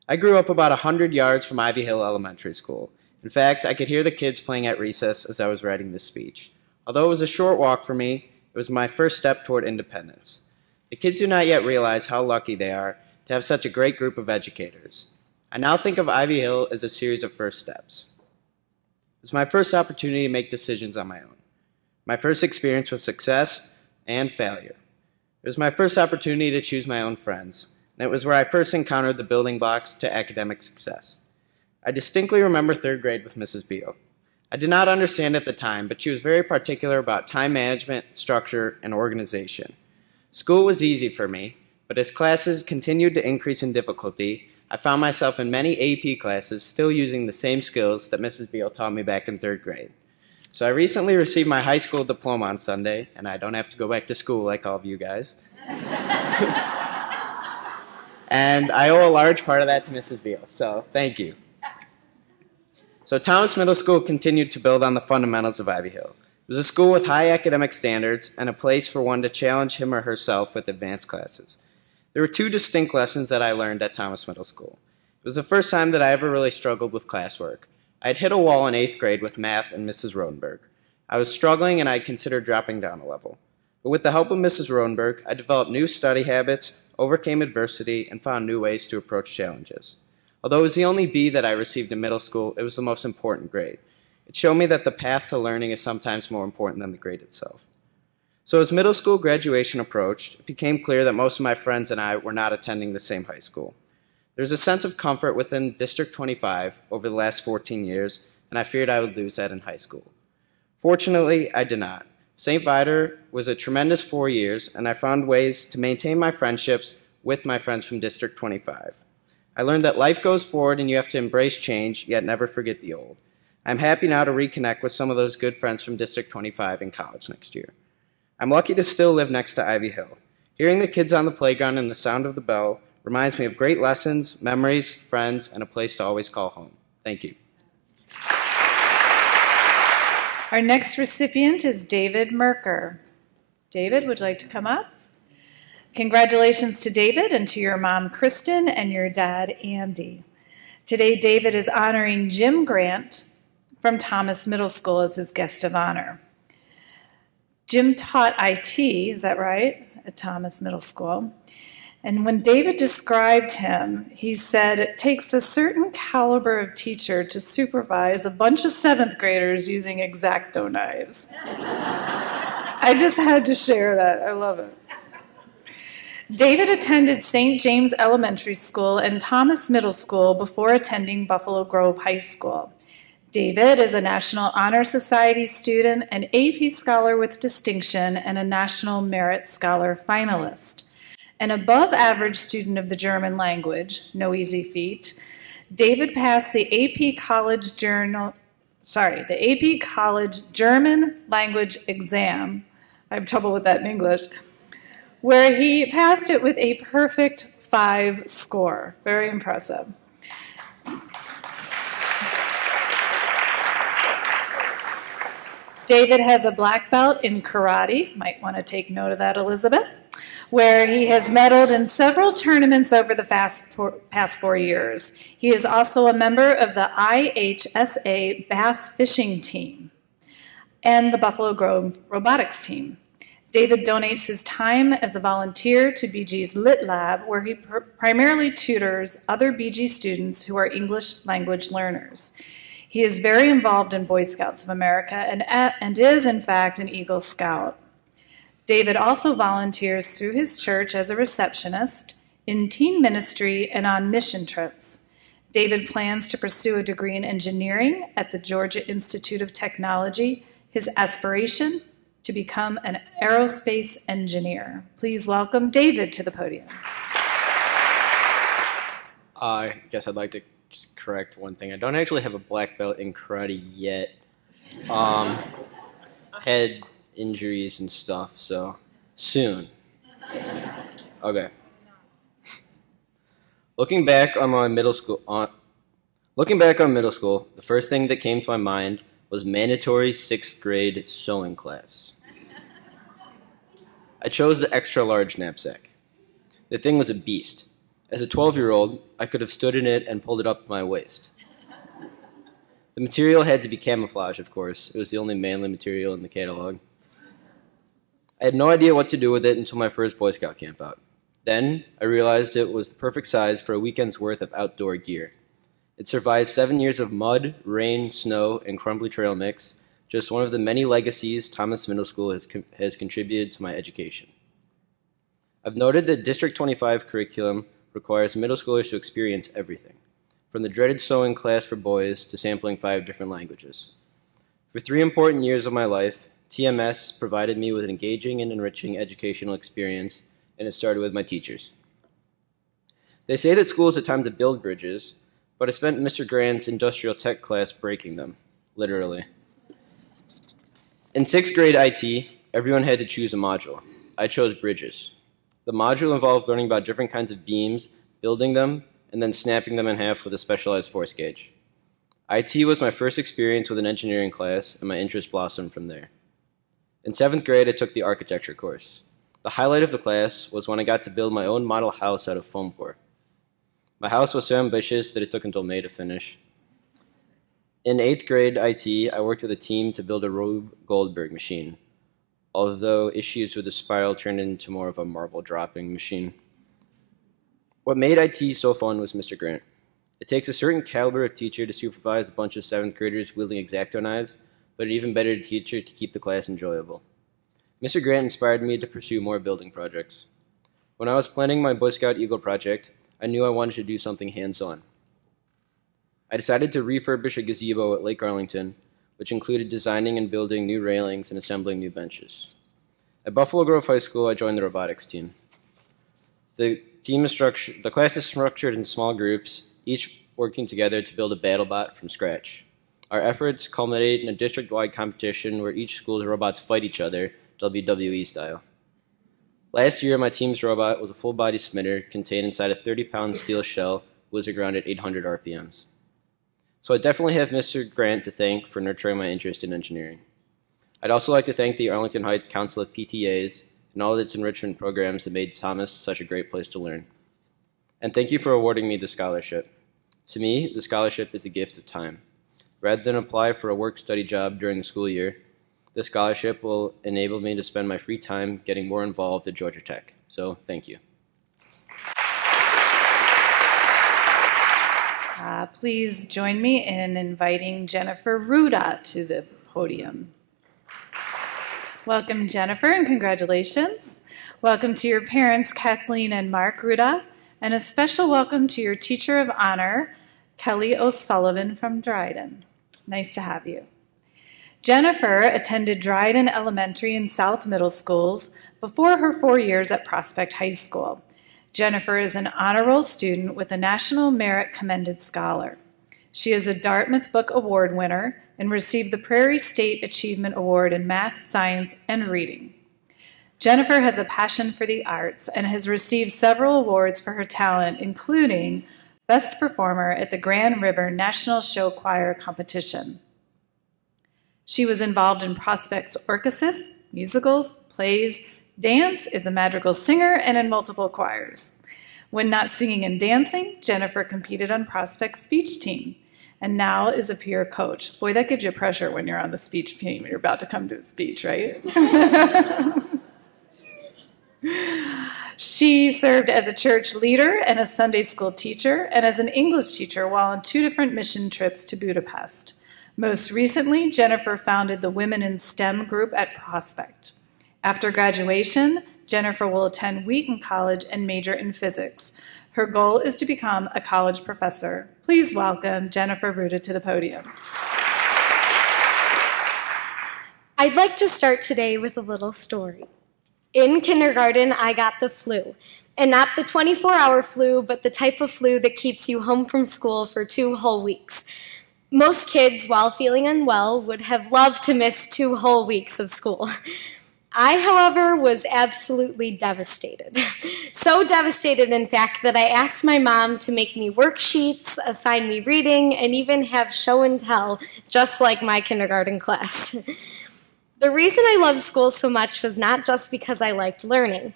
I grew up about 100 yards from Ivy Hill Elementary School. In fact, I could hear the kids playing at recess as I was writing this speech. Although it was a short walk for me, it was my first step toward independence. The kids do not yet realize how lucky they are to have such a great group of educators. I now think of Ivy Hill as a series of first steps. was my first opportunity to make decisions on my own. My first experience with success and failure. It was my first opportunity to choose my own friends, and it was where I first encountered the building blocks to academic success. I distinctly remember third grade with Mrs. Beal. I did not understand at the time, but she was very particular about time management, structure, and organization. School was easy for me, but as classes continued to increase in difficulty, I found myself in many AP classes still using the same skills that Mrs. Beal taught me back in third grade. So I recently received my high school diploma on Sunday, and I don't have to go back to school like all of you guys. And I owe a large part of that to Mrs. Beal, so thank you. So Thomas Middle School continued to build on the fundamentals of Ivy Hill. It was a school with high academic standards and a place for one to challenge him or herself with advanced classes. There were two distinct lessons that I learned at Thomas Middle School. It was the first time that I ever really struggled with classwork. I had hit a wall in 8th grade with math and Mrs. Rodenberg. I was struggling and I considered dropping down a level. But with the help of Mrs. Rodenberg, I developed new study habits, overcame adversity, and found new ways to approach challenges. Although it was the only B that I received in middle school, it was the most important grade. It showed me that the path to learning is sometimes more important than the grade itself. So as middle school graduation approached, it became clear that most of my friends and I were not attending the same high school. There's a sense of comfort within District 25 over the last 14 years, and I feared I would lose that in high school. Fortunately, I did not. St. Viator was a tremendous 4 years, and I found ways to maintain my friendships with my friends from District 25. I learned that life goes forward and you have to embrace change, yet never forget the old. I'm happy now to reconnect with some of those good friends from District 25 in college next year. I'm lucky to still live next to Ivy Hill. Hearing the kids on the playground and the sound of the bell reminds me of great lessons, memories, friends, and a place to always call home. Thank you. Our next recipient is David Merker. David, would you like to come up? Congratulations to David and to your mom, Kristen, and your dad, Andy. Today, David is honoring Jim Grant from Thomas Middle School as his guest of honor. Jim taught IT, is that right, at Thomas Middle School. And when David described him, he said, it takes a certain caliber of teacher to supervise a bunch of 7th graders using X-Acto knives. I just had to share that. I love it. David attended St. James Elementary School and Thomas Middle School before attending Buffalo Grove High School. David is a National Honor Society student, an AP Scholar with Distinction, and a National Merit Scholar finalist. An above-average student of the German language, no easy feat, David passed the AP College German language exam. I have trouble with that in English, where he passed it with a perfect 5 score. Very impressive. David has a black belt in karate, might want to take note of that, Elizabeth, where he has medaled in several tournaments over the past 4 years. He is also a member of the IHSA bass fishing team and the Buffalo Grove robotics team. David donates his time as a volunteer to BG's Lit Lab, where he primarily tutors other BG students who are English language learners. He is very involved in Boy Scouts of America and is, in fact, an Eagle Scout. David also volunteers through his church as a receptionist, in teen ministry, and on mission trips. David plans to pursue a degree in engineering at the Georgia Institute of Technology, his aspiration to become an aerospace engineer. Please welcome David to the podium. I guess I'd like to just correct one thing. I don't actually have a black belt in karate yet. Had injuries and stuff, so soon. Okay. Looking back on middle school, the first thing that came to my mind was mandatory 6th grade sewing class. I chose the extra large knapsack. The thing was a beast. As a 12-year-old, I could have stood in it and pulled it up to my waist. The material had to be camouflage, of course. It was the only manly material in the catalog. I had no idea what to do with it until my first Boy Scout camp out. Then, I realized it was the perfect size for a weekend's worth of outdoor gear. It survived 7 years of mud, rain, snow, and crumbly trail mix, just one of the many legacies Thomas Middle School has contributed to my education. I've noted that District 25 curriculum requires middle schoolers to experience everything, from the dreaded sewing class for boys to sampling 5 different languages. For 3 important years of my life, TMS provided me with an engaging and enriching educational experience, and it started with my teachers. They say that school is a time to build bridges, but I spent Mr. Grant's industrial tech class breaking them, literally. In 6th grade IT, everyone had to choose a module. I chose bridges. The module involved learning about different kinds of beams, building them, and then snapping them in half with a specialized force gauge. IT was my first experience with an engineering class, and my interest blossomed from there. In 7th grade, I took the architecture course. The highlight of the class was when I got to build my own model house out of foam core. My house was so ambitious that it took until May to finish. In 8th grade IT, I worked with a team to build a Rube Goldberg machine, although issues with the spiral turned into more of a marble dropping machine. What made IT so fun was Mr. Grant. It takes a certain caliber of teacher to supervise a bunch of 7th graders wielding X-Acto knives, but an even better teacher to keep the class enjoyable. Mr. Grant inspired me to pursue more building projects. When I was planning my Boy Scout Eagle project, I knew I wanted to do something hands-on. I decided to refurbish a gazebo at Lake Arlington, which included designing and building new railings and assembling new benches. At Buffalo Grove High School, I joined the robotics team. The class is structured in small groups, each working together to build a BattleBot from scratch. Our efforts culminate in a district-wide competition where each school's robots fight each other, WWE style. Last year, my team's robot was a full-body spinner contained inside a 30-pound steel shell, whizzing around at 800 RPMs. So I definitely have Mr. Grant to thank for nurturing my interest in engineering. I'd also like to thank the Arlington Heights Council of PTAs and all of its enrichment programs that made Thomas such a great place to learn. And thank you for awarding me the scholarship. To me, the scholarship is a gift of time. Rather than apply for a work-study job during the school year, the scholarship will enable me to spend my free time getting more involved at Georgia Tech. So, thank you. Please join me in inviting Jennifer RUDA to the podium. Welcome, Jennifer, and congratulations. Welcome to your parents, Kathleen and Mark RUDA, and a special welcome to your teacher of honor, Kelly O'Sullivan from DRYDEN. Nice to have you. Jennifer attended DRYDEN Elementary and South Middle Schools before her 4 years at Prospect High School. Jennifer is an honor roll student with a National Merit Commended Scholar. She is a Dartmouth Book Award winner and received the Prairie State Achievement Award in Math, Science, and Reading. Jennifer has a passion for the arts and has received several awards for her talent, including Best Performer at the Grand River National Show Choir Competition. She was involved in Prospect's orchesis, musicals, plays, dance, is a madrigal singer, and in multiple choirs. When not singing and dancing, Jennifer competed on Prospect's speech team and now is a peer coach. Boy, that gives you pressure when you're on the speech team and you're about to come to a speech, right? She served as a church leader and a Sunday school teacher and as an English teacher while on 2 different mission trips to Budapest. Most recently, Jennifer founded the Women in STEM group at Prospect. After graduation, Jennifer will attend Wheaton College and major in physics. Her goal is to become a college professor. Please welcome Jennifer RUDA to the podium. I'd like to start today with a little story. In kindergarten, I got the flu, and not the 24-hour flu, but the type of flu that keeps you home from school for 2 whole weeks. Most kids, while feeling unwell, would have loved to miss 2 whole weeks of school. I, however, was absolutely devastated. So devastated, in fact, that I asked my mom to make me worksheets, assign me reading, and even have show and tell, just like my kindergarten class. The reason I loved school so much was not just because I liked learning,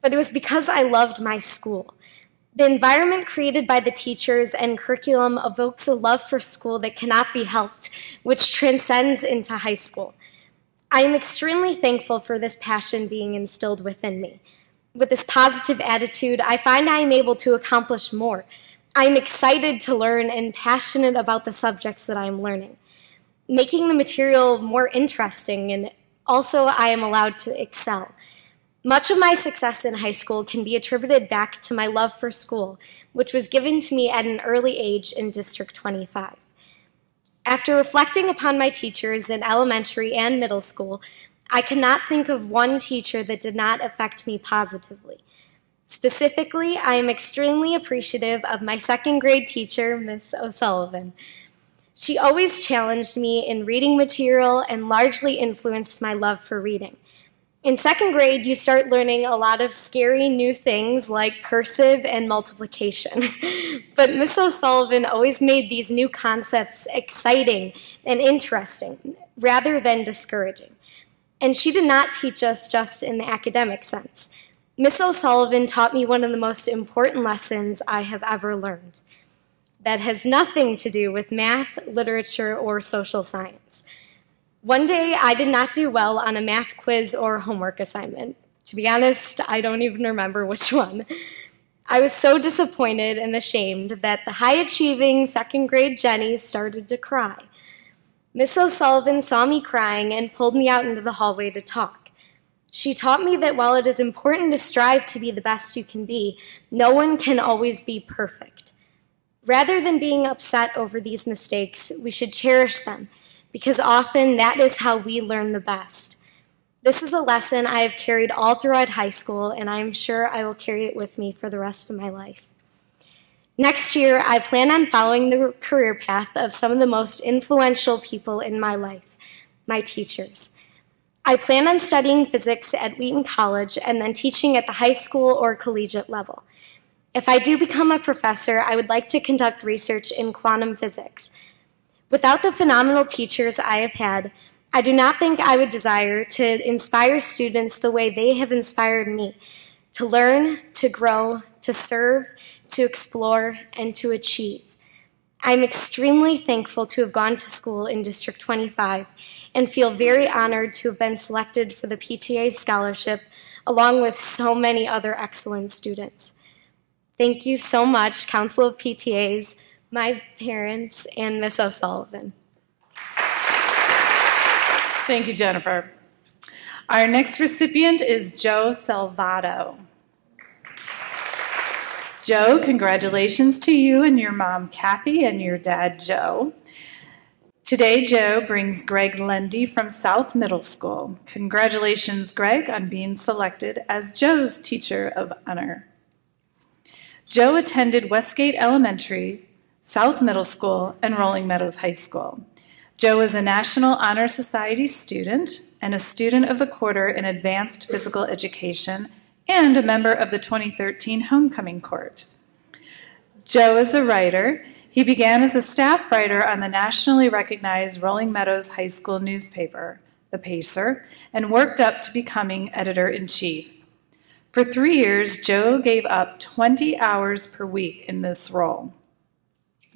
but it was because I loved my school. The environment created by the teachers and curriculum evokes a love for school that cannot be helped, which transcends into high school. I am extremely thankful for this passion being instilled within me. With this positive attitude, I find I am able to accomplish more. I'm excited to learn and passionate about the subjects that I'm learning, making the material more interesting, and also I am allowed to excel. Much of my success in high school can be attributed back to my love for school, which was given to me at an early age in District 25. After reflecting upon my teachers in elementary and middle school, I cannot think of one teacher that did not affect me positively. Specifically, I am extremely appreciative of my second grade teacher, Miss O'Sullivan. She always challenged me in reading material and largely influenced my love for reading. In second grade, you start learning a lot of scary new things like cursive and multiplication. But Miss O'Sullivan always made these new concepts exciting and interesting rather than discouraging. And she did not teach us just in the academic sense. Miss O'Sullivan taught me one of the most important lessons I have ever learned. That has nothing to do with math, literature, or social science. One day, I did not do well on a math quiz or homework assignment. To be honest, I don't even remember which one. I was so disappointed and ashamed that the high-achieving second grade Jenny started to cry. Miss O'Sullivan saw me crying and pulled me out into the hallway to talk. She taught me that while it is important to strive to be the best you can be, no one can always be perfect. Rather than being upset over these mistakes, we should cherish them, because often that is how we learn the best. This is a lesson I have carried all throughout high school, and I am sure I will carry it with me for the rest of my life. Next year, I plan on following the career path of some of the most influential people in my life, my teachers. I plan on studying physics at Wheaton College and then teaching at the high school or collegiate level. If I do become a professor, I would like to conduct research in quantum physics. Without the phenomenal teachers I have had, I do not think I would desire to inspire students the way they have inspired me, to learn, to grow, to serve, to explore, and to achieve. I'm extremely thankful to have gone to school in District 25 and feel very honored to have been selected for the PTA scholarship along with so many other excellent students. Thank you so much, Council of PTAs, my parents, and Miss O'Sullivan. Thank you, Jennifer. Our next recipient is Joe Salvato. Joe, congratulations to you and your mom, Kathy, and your dad, Joe. Today, Joe brings Greg Lendy from South Middle School. Congratulations, Greg, on being selected as Joe's Teacher of Honor. Joe attended Westgate Elementary, South Middle School, and Rolling Meadows High School. Joe is a National Honor Society student and a student of the quarter in advanced physical education and a member of the 2013 Homecoming Court. Joe is a writer. He began as a staff writer on the nationally recognized Rolling Meadows High School newspaper, The Pacer, and worked up to becoming editor-in-chief. For 3 years, Joe gave up 20 hours per week in this role.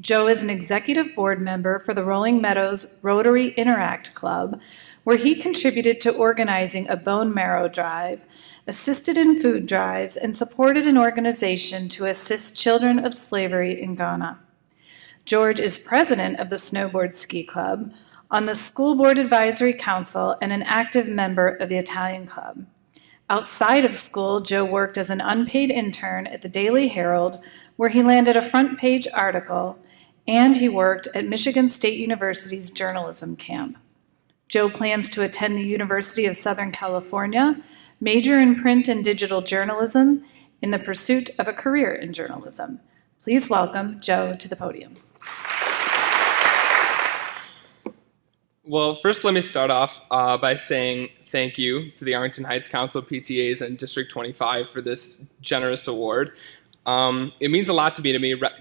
Joe is an executive board member for the Rolling Meadows Rotary Interact Club, where he contributed to organizing a bone marrow drive, assisted in food drives, and supported an organization to assist children of slavery in Ghana. George is president of the Snowboard Ski Club, on the School Board Advisory Council, and an active member of the Italian Club. Outside of school, Joe worked as an unpaid intern at the Daily Herald, where he landed a front-page article, and he worked at Michigan State University's journalism camp. Joe plans to attend the University of Southern California, major in print and digital journalism, in the pursuit of a career in journalism. Please welcome Joe to the podium. Well, first let me start off by saying thank you to the Arlington Heights Council of PTAs and District 25 for this generous award. It means a lot to me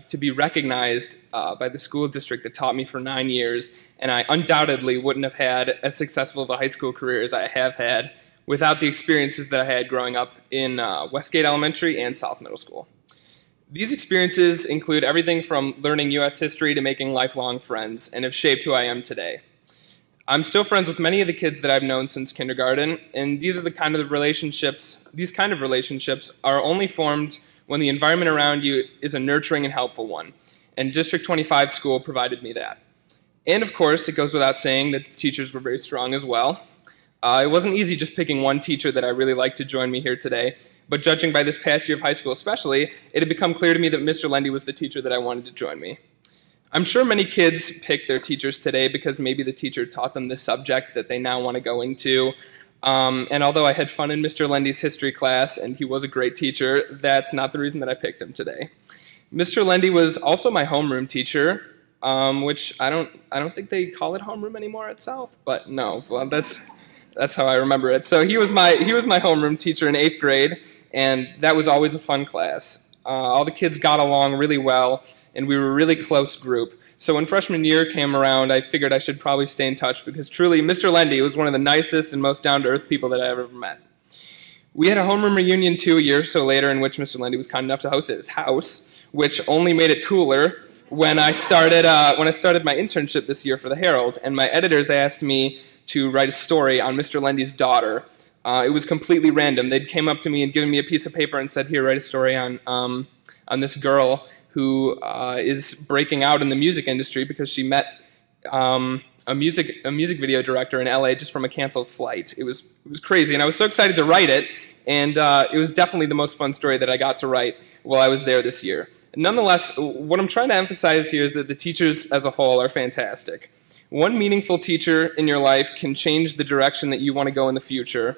to be recognized by the school district that taught me for 9 years, and I undoubtedly wouldn't have had as successful of a high school career as I have had without the experiences that I had growing up in Westgate Elementary and South Middle School. These experiences include everything from learning U.S. history to making lifelong friends, and have shaped who I am today. I'm still friends with many of the kids that I've known since kindergarten, and these kind of relationships are only formed when the environment around you is a nurturing and helpful one. And District 25 school provided me that. And of course, it goes without saying that the teachers were very strong as well. It wasn't easy just picking one teacher that I really liked to join me here today, but judging by this past year of high school especially, it had become clear to me that Mr. Lendy was the teacher that I wanted to join me. I'm sure many kids pick their teachers today because maybe the teacher taught them this subject that they now want to go into. And although I had fun in Mr. Lendy's history class and he was a great teacher, that's not the reason that I picked him today. Mr. Lendy was also my homeroom teacher, which I don't think they call it homeroom anymore at South, but no, well, that's how I remember it. So he was my homeroom teacher in 8th grade, and that was always a fun class. All the kids got along really well, and we were a really close group. So when freshman year came around, I figured I should probably stay in touch because truly, Mr. Lendy was one of the nicest and most down-to-earth people that I ever met. We had a homeroom reunion too a year or so later in which Mr. Lendy was kind enough to host at his house, which only made it cooler when I started my internship this year for the Herald, and my editors asked me to write a story on Mr. Lendy's daughter. It was completely random. They'd came up to me and given me a piece of paper and said, "Here, write a story on this girl who is breaking out in the music industry because she met a music video director in LA just from a canceled flight." It was crazy, and I was so excited to write it, and it was definitely the most fun story that I got to write while I was there this year. Nonetheless, what I'm trying to emphasize here is that the teachers as a whole are fantastic. One meaningful teacher in your life can change the direction that you want to go in the future,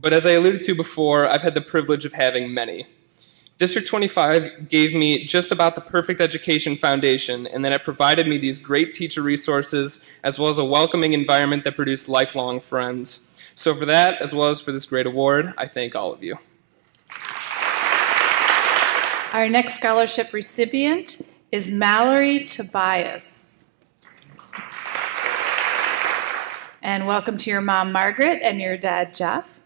but as I alluded to before, I've had the privilege of having many. District 25 gave me just about the perfect education foundation, and then it provided me these great teacher resources, as well as a welcoming environment that produced lifelong friends. So for that, as well as for this great award, I thank all of you. Our next scholarship recipient is Mallory Tobias. And welcome to your mom, Margaret, and your dad, Jeff.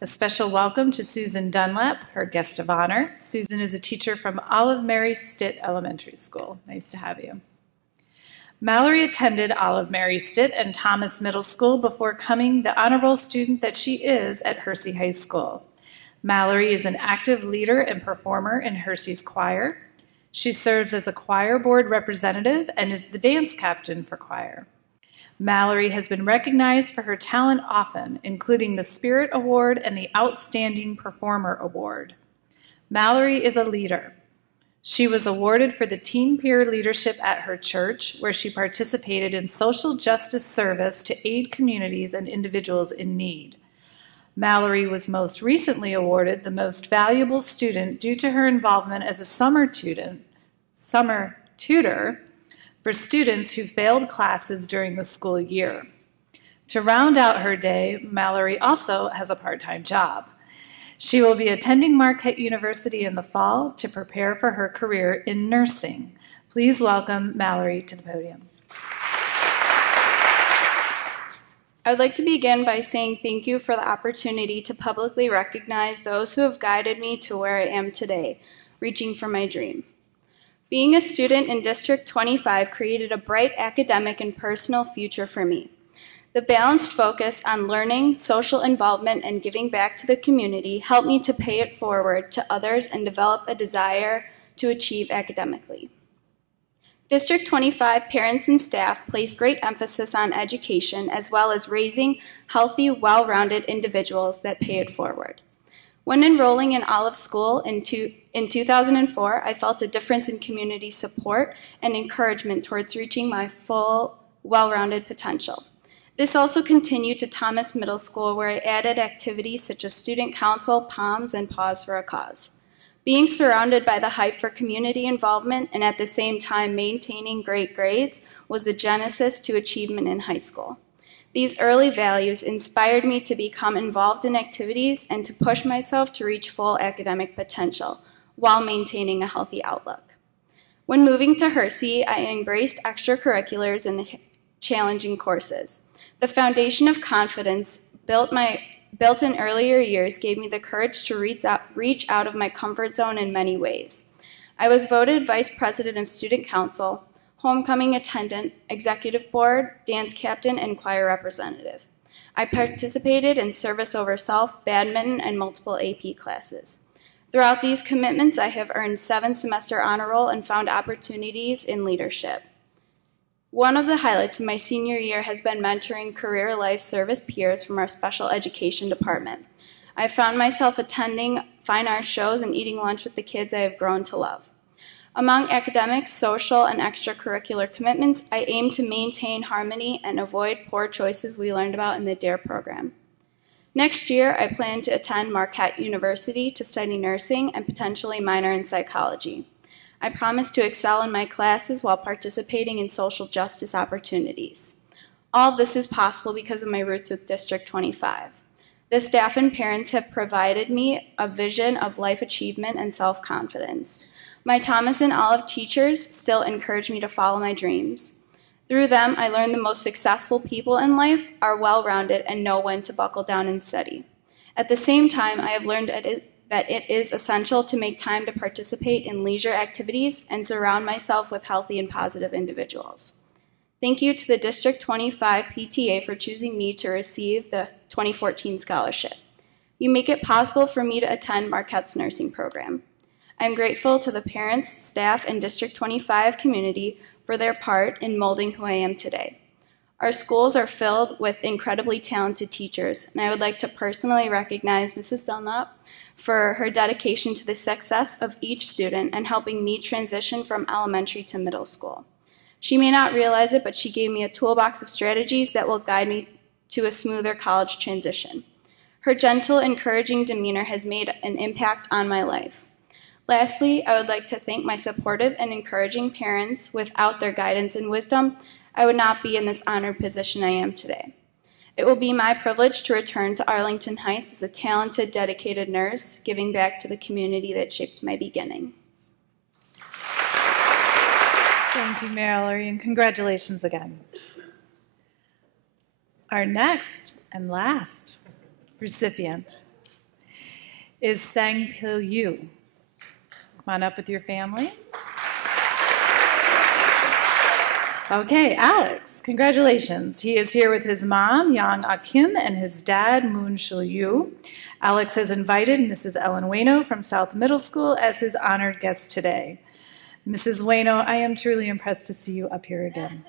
A special welcome to Susan Dunlap, her guest of honor. Susan is a teacher from Olive Mary Stitt Elementary School. Nice to have you. Mallory attended Olive Mary Stitt and Thomas Middle School before becoming the honor roll student that she is at Hersey High School. Mallory is an active leader and performer in Hersey's choir. She serves as a choir board representative and is the dance captain for choir. Mallory has been recognized for her talent often, including the Spirit Award and the Outstanding Performer Award. Mallory is a leader. She was awarded for the Teen Peer Leadership at her church, where she participated in social justice service to aid communities and individuals in need. Mallory was most recently awarded the Most Valuable Student due to her involvement as a summer tutor for students who failed classes during the school year. To round out her day, Mallory also has a part-time job. She will be attending Marquette University in the fall to prepare for her career in nursing. Please welcome Mallory to the podium. I would like to begin by saying thank you for the opportunity to publicly recognize those who have guided me to where I am today, reaching for my dream. Being a student in District 25 created a bright academic and personal future for me. The balanced focus on learning, social involvement, and giving back to the community helped me to pay it forward to others and develop a desire to achieve academically. District 25 parents and staff place great emphasis on education as well as raising healthy, well-rounded individuals that pay it forward. When enrolling in Olive School in 2004, I felt a difference in community support and encouragement towards reaching my full, well-rounded potential. This also continued to Thomas Middle School, where I added activities such as student council, POMs, and Pause for a Cause. Being surrounded by the hype for community involvement and at the same time maintaining great grades was the genesis to achievement in high school. These early values inspired me to become involved in activities and to push myself to reach full academic potential while maintaining a healthy outlook. When moving to Hersey, I embraced extracurriculars and challenging courses. The foundation of confidence built in earlier years gave me the courage to reach out of my comfort zone in many ways. I was voted Vice President of Student Council, homecoming attendant, executive board, dance captain, and choir representative. I participated in service over self, badminton, and multiple AP classes. Throughout these commitments, I have earned 7-semester honor roll and found opportunities in leadership. One of the highlights of my senior year has been mentoring career life service peers from our special education department. I found myself attending fine arts shows and eating lunch with the kids I have grown to love. Among academic, social, and extracurricular commitments, I aim to maintain harmony and avoid poor choices we learned about in the DARE program. Next year, I plan to attend Marquette University to study nursing and potentially minor in psychology. I promise to excel in my classes while participating in social justice opportunities. All of this is possible because of my roots with District 25. The staff and parents have provided me a vision of life achievement and self-confidence. My Thomas and Olive teachers still encourage me to follow my dreams. Through them, I learned the most successful people in life are well-rounded and know when to buckle down and study. At the same time, I have learned that it is essential to make time to participate in leisure activities and surround myself with healthy and positive individuals. Thank you to the District 25 PTA for choosing me to receive the 2014 scholarship. You make it possible for me to attend Marquette's nursing program. I'm grateful to the parents, staff, and District 25 community for their part in molding who I am today. Our schools are filled with incredibly talented teachers, and I would like to personally recognize Mrs. Dunlop for her dedication to the success of each student and helping me transition from elementary to middle school. She may not realize it, but she gave me a toolbox of strategies that will guide me to a smoother college transition. Her gentle, encouraging demeanor has made an impact on my life. Lastly, I would like to thank my supportive and encouraging parents. Without their guidance and wisdom, I would not be in this honored position I am today. It will be my privilege to return to Arlington Heights as a talented, dedicated nurse, giving back to the community that shaped my beginning. Thank you, Mallory, and congratulations again. Our next and last recipient is Sang Pil Yu. Come on up with your family. Okay, Alex, congratulations. He is here with his mom, Yang Ah Kim, and his dad, Moon Shul Yu. Alex has invited Mrs. Ellen Wayno from South Middle School as his honored guest today. Mrs. Wayno, I am truly impressed to see you up here again.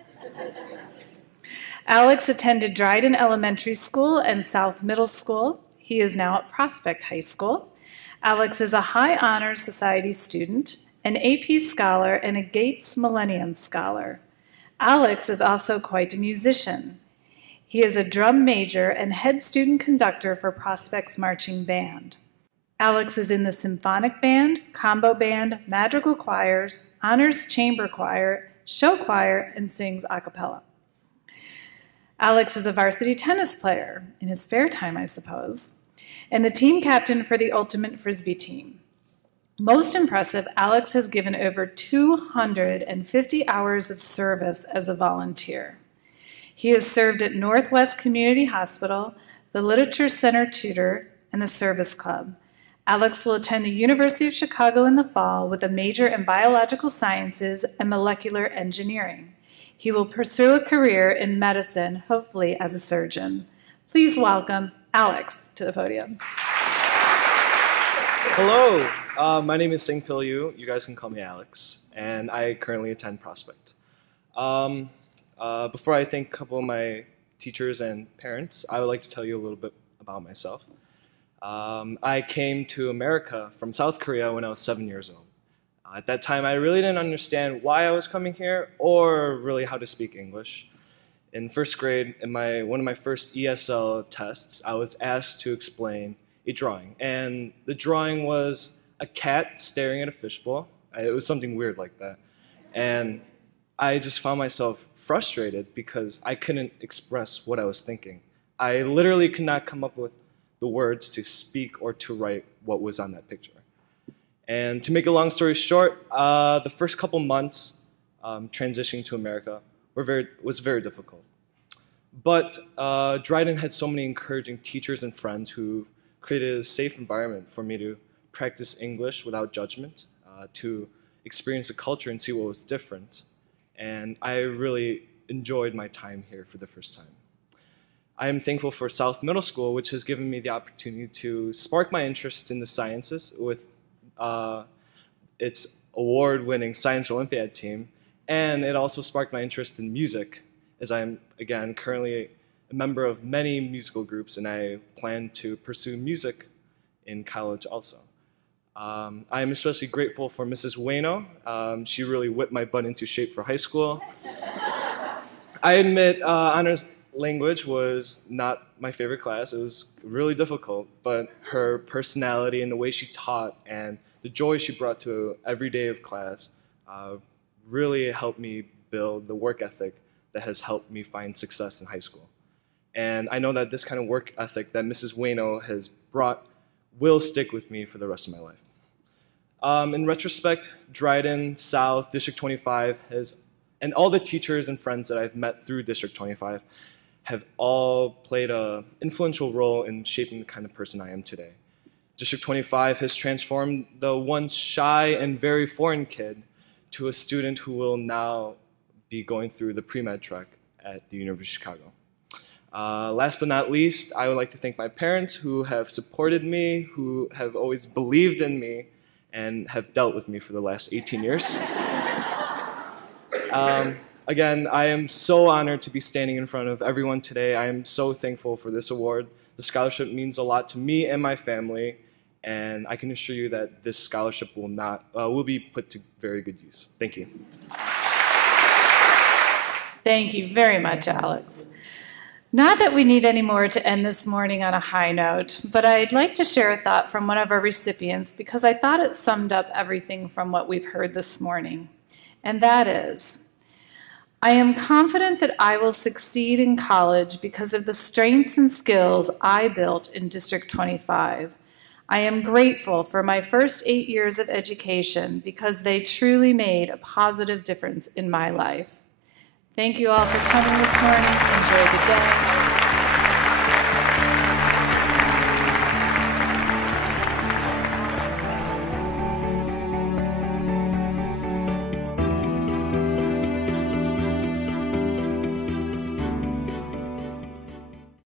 Alex attended DRYDEN Elementary School and South Middle School. He is now at Prospect High School. Alex is a High Honors Society student, an AP Scholar, and a Gates Millennium Scholar. Alex is also quite a musician. He is a drum major and head student conductor for Prospect's marching band. Alex is in the symphonic band, combo band, madrigal choirs, honors chamber choir, show choir, and sings a cappella. Alex is a varsity tennis player, in his spare time, I suppose, and the team captain for the Ultimate Frisbee team. Most impressive, Alex has given over 250 hours of service as a volunteer. He has served at Northwest Community Hospital, the Literature Center tutor, and the Service Club. Alex will attend the University of Chicago in the fall with a major in biological sciences and molecular engineering. He will pursue a career in medicine, hopefully as a surgeon. Please welcome Alex to the podium. Hello, my name is Sang Pil Yu. You guys can call me Alex, and I currently attend Prospect. Before I thank a couple of my teachers and parents, I would like to tell you a little bit about myself. I came to America from South Korea when I was 7 years old. At that time, I really didn't understand why I was coming here or really how to speak English. In first grade, in one of my first ESL tests, I was asked to explain a drawing. And the drawing was a cat staring at a fishbowl. It was something weird like that. And I just found myself frustrated because I couldn't express what I was thinking. I literally could not come up with the words to speak or to write what was on that picture. And to make a long story short, the first couple months transitioning to America was very difficult. But DRYDEN had so many encouraging teachers and friends who created a safe environment for me to practice English without judgment, to experience the culture and see what was different. And I really enjoyed my time here for the first time. I am thankful for South Middle School, which has given me the opportunity to spark my interest in the sciences with its award-winning Science Olympiad team, and it also sparked my interest in music, as I'm, again, currently a member of many musical groups, and I plan to pursue music in college also. I am especially grateful for Mrs. Ueno. She really whipped my butt into shape for high school. I admit honors language was not my favorite class. It was really difficult, but her personality and the way she taught and the joy she brought to every day of class really helped me build the work ethic that has helped me find success in high school. And I know that this kind of work ethic that Mrs. Ueno has brought will stick with me for the rest of my life. In retrospect, Dryden, South, District 25 and all the teachers and friends that I've met through District 25 have all played an influential role in shaping the kind of person I am today. District 25 has transformed the once shy and very foreign kid to a student who will now be going through the pre-med track at the University of Chicago. Last but not least, I would like to thank my parents who have supported me, who have always believed in me, and have dealt with me for the last 18 years. Again, I am so honored to be standing in front of everyone today. I am so thankful for this award. The scholarship means a lot to me and my family, and I can assure you that this scholarship will be put to very good use. Thank you. Thank you very much, Alex. Not that we need any more to end this morning on a high note, but I'd like to share a thought from one of our recipients because I thought it summed up everything from what we've heard this morning. And that is, I am confident that I will succeed in college because of the strengths and skills I built in District 25. I am grateful for my first 8 years of education because they truly made a positive difference in my life. Thank you all for coming this morning. Enjoy the day.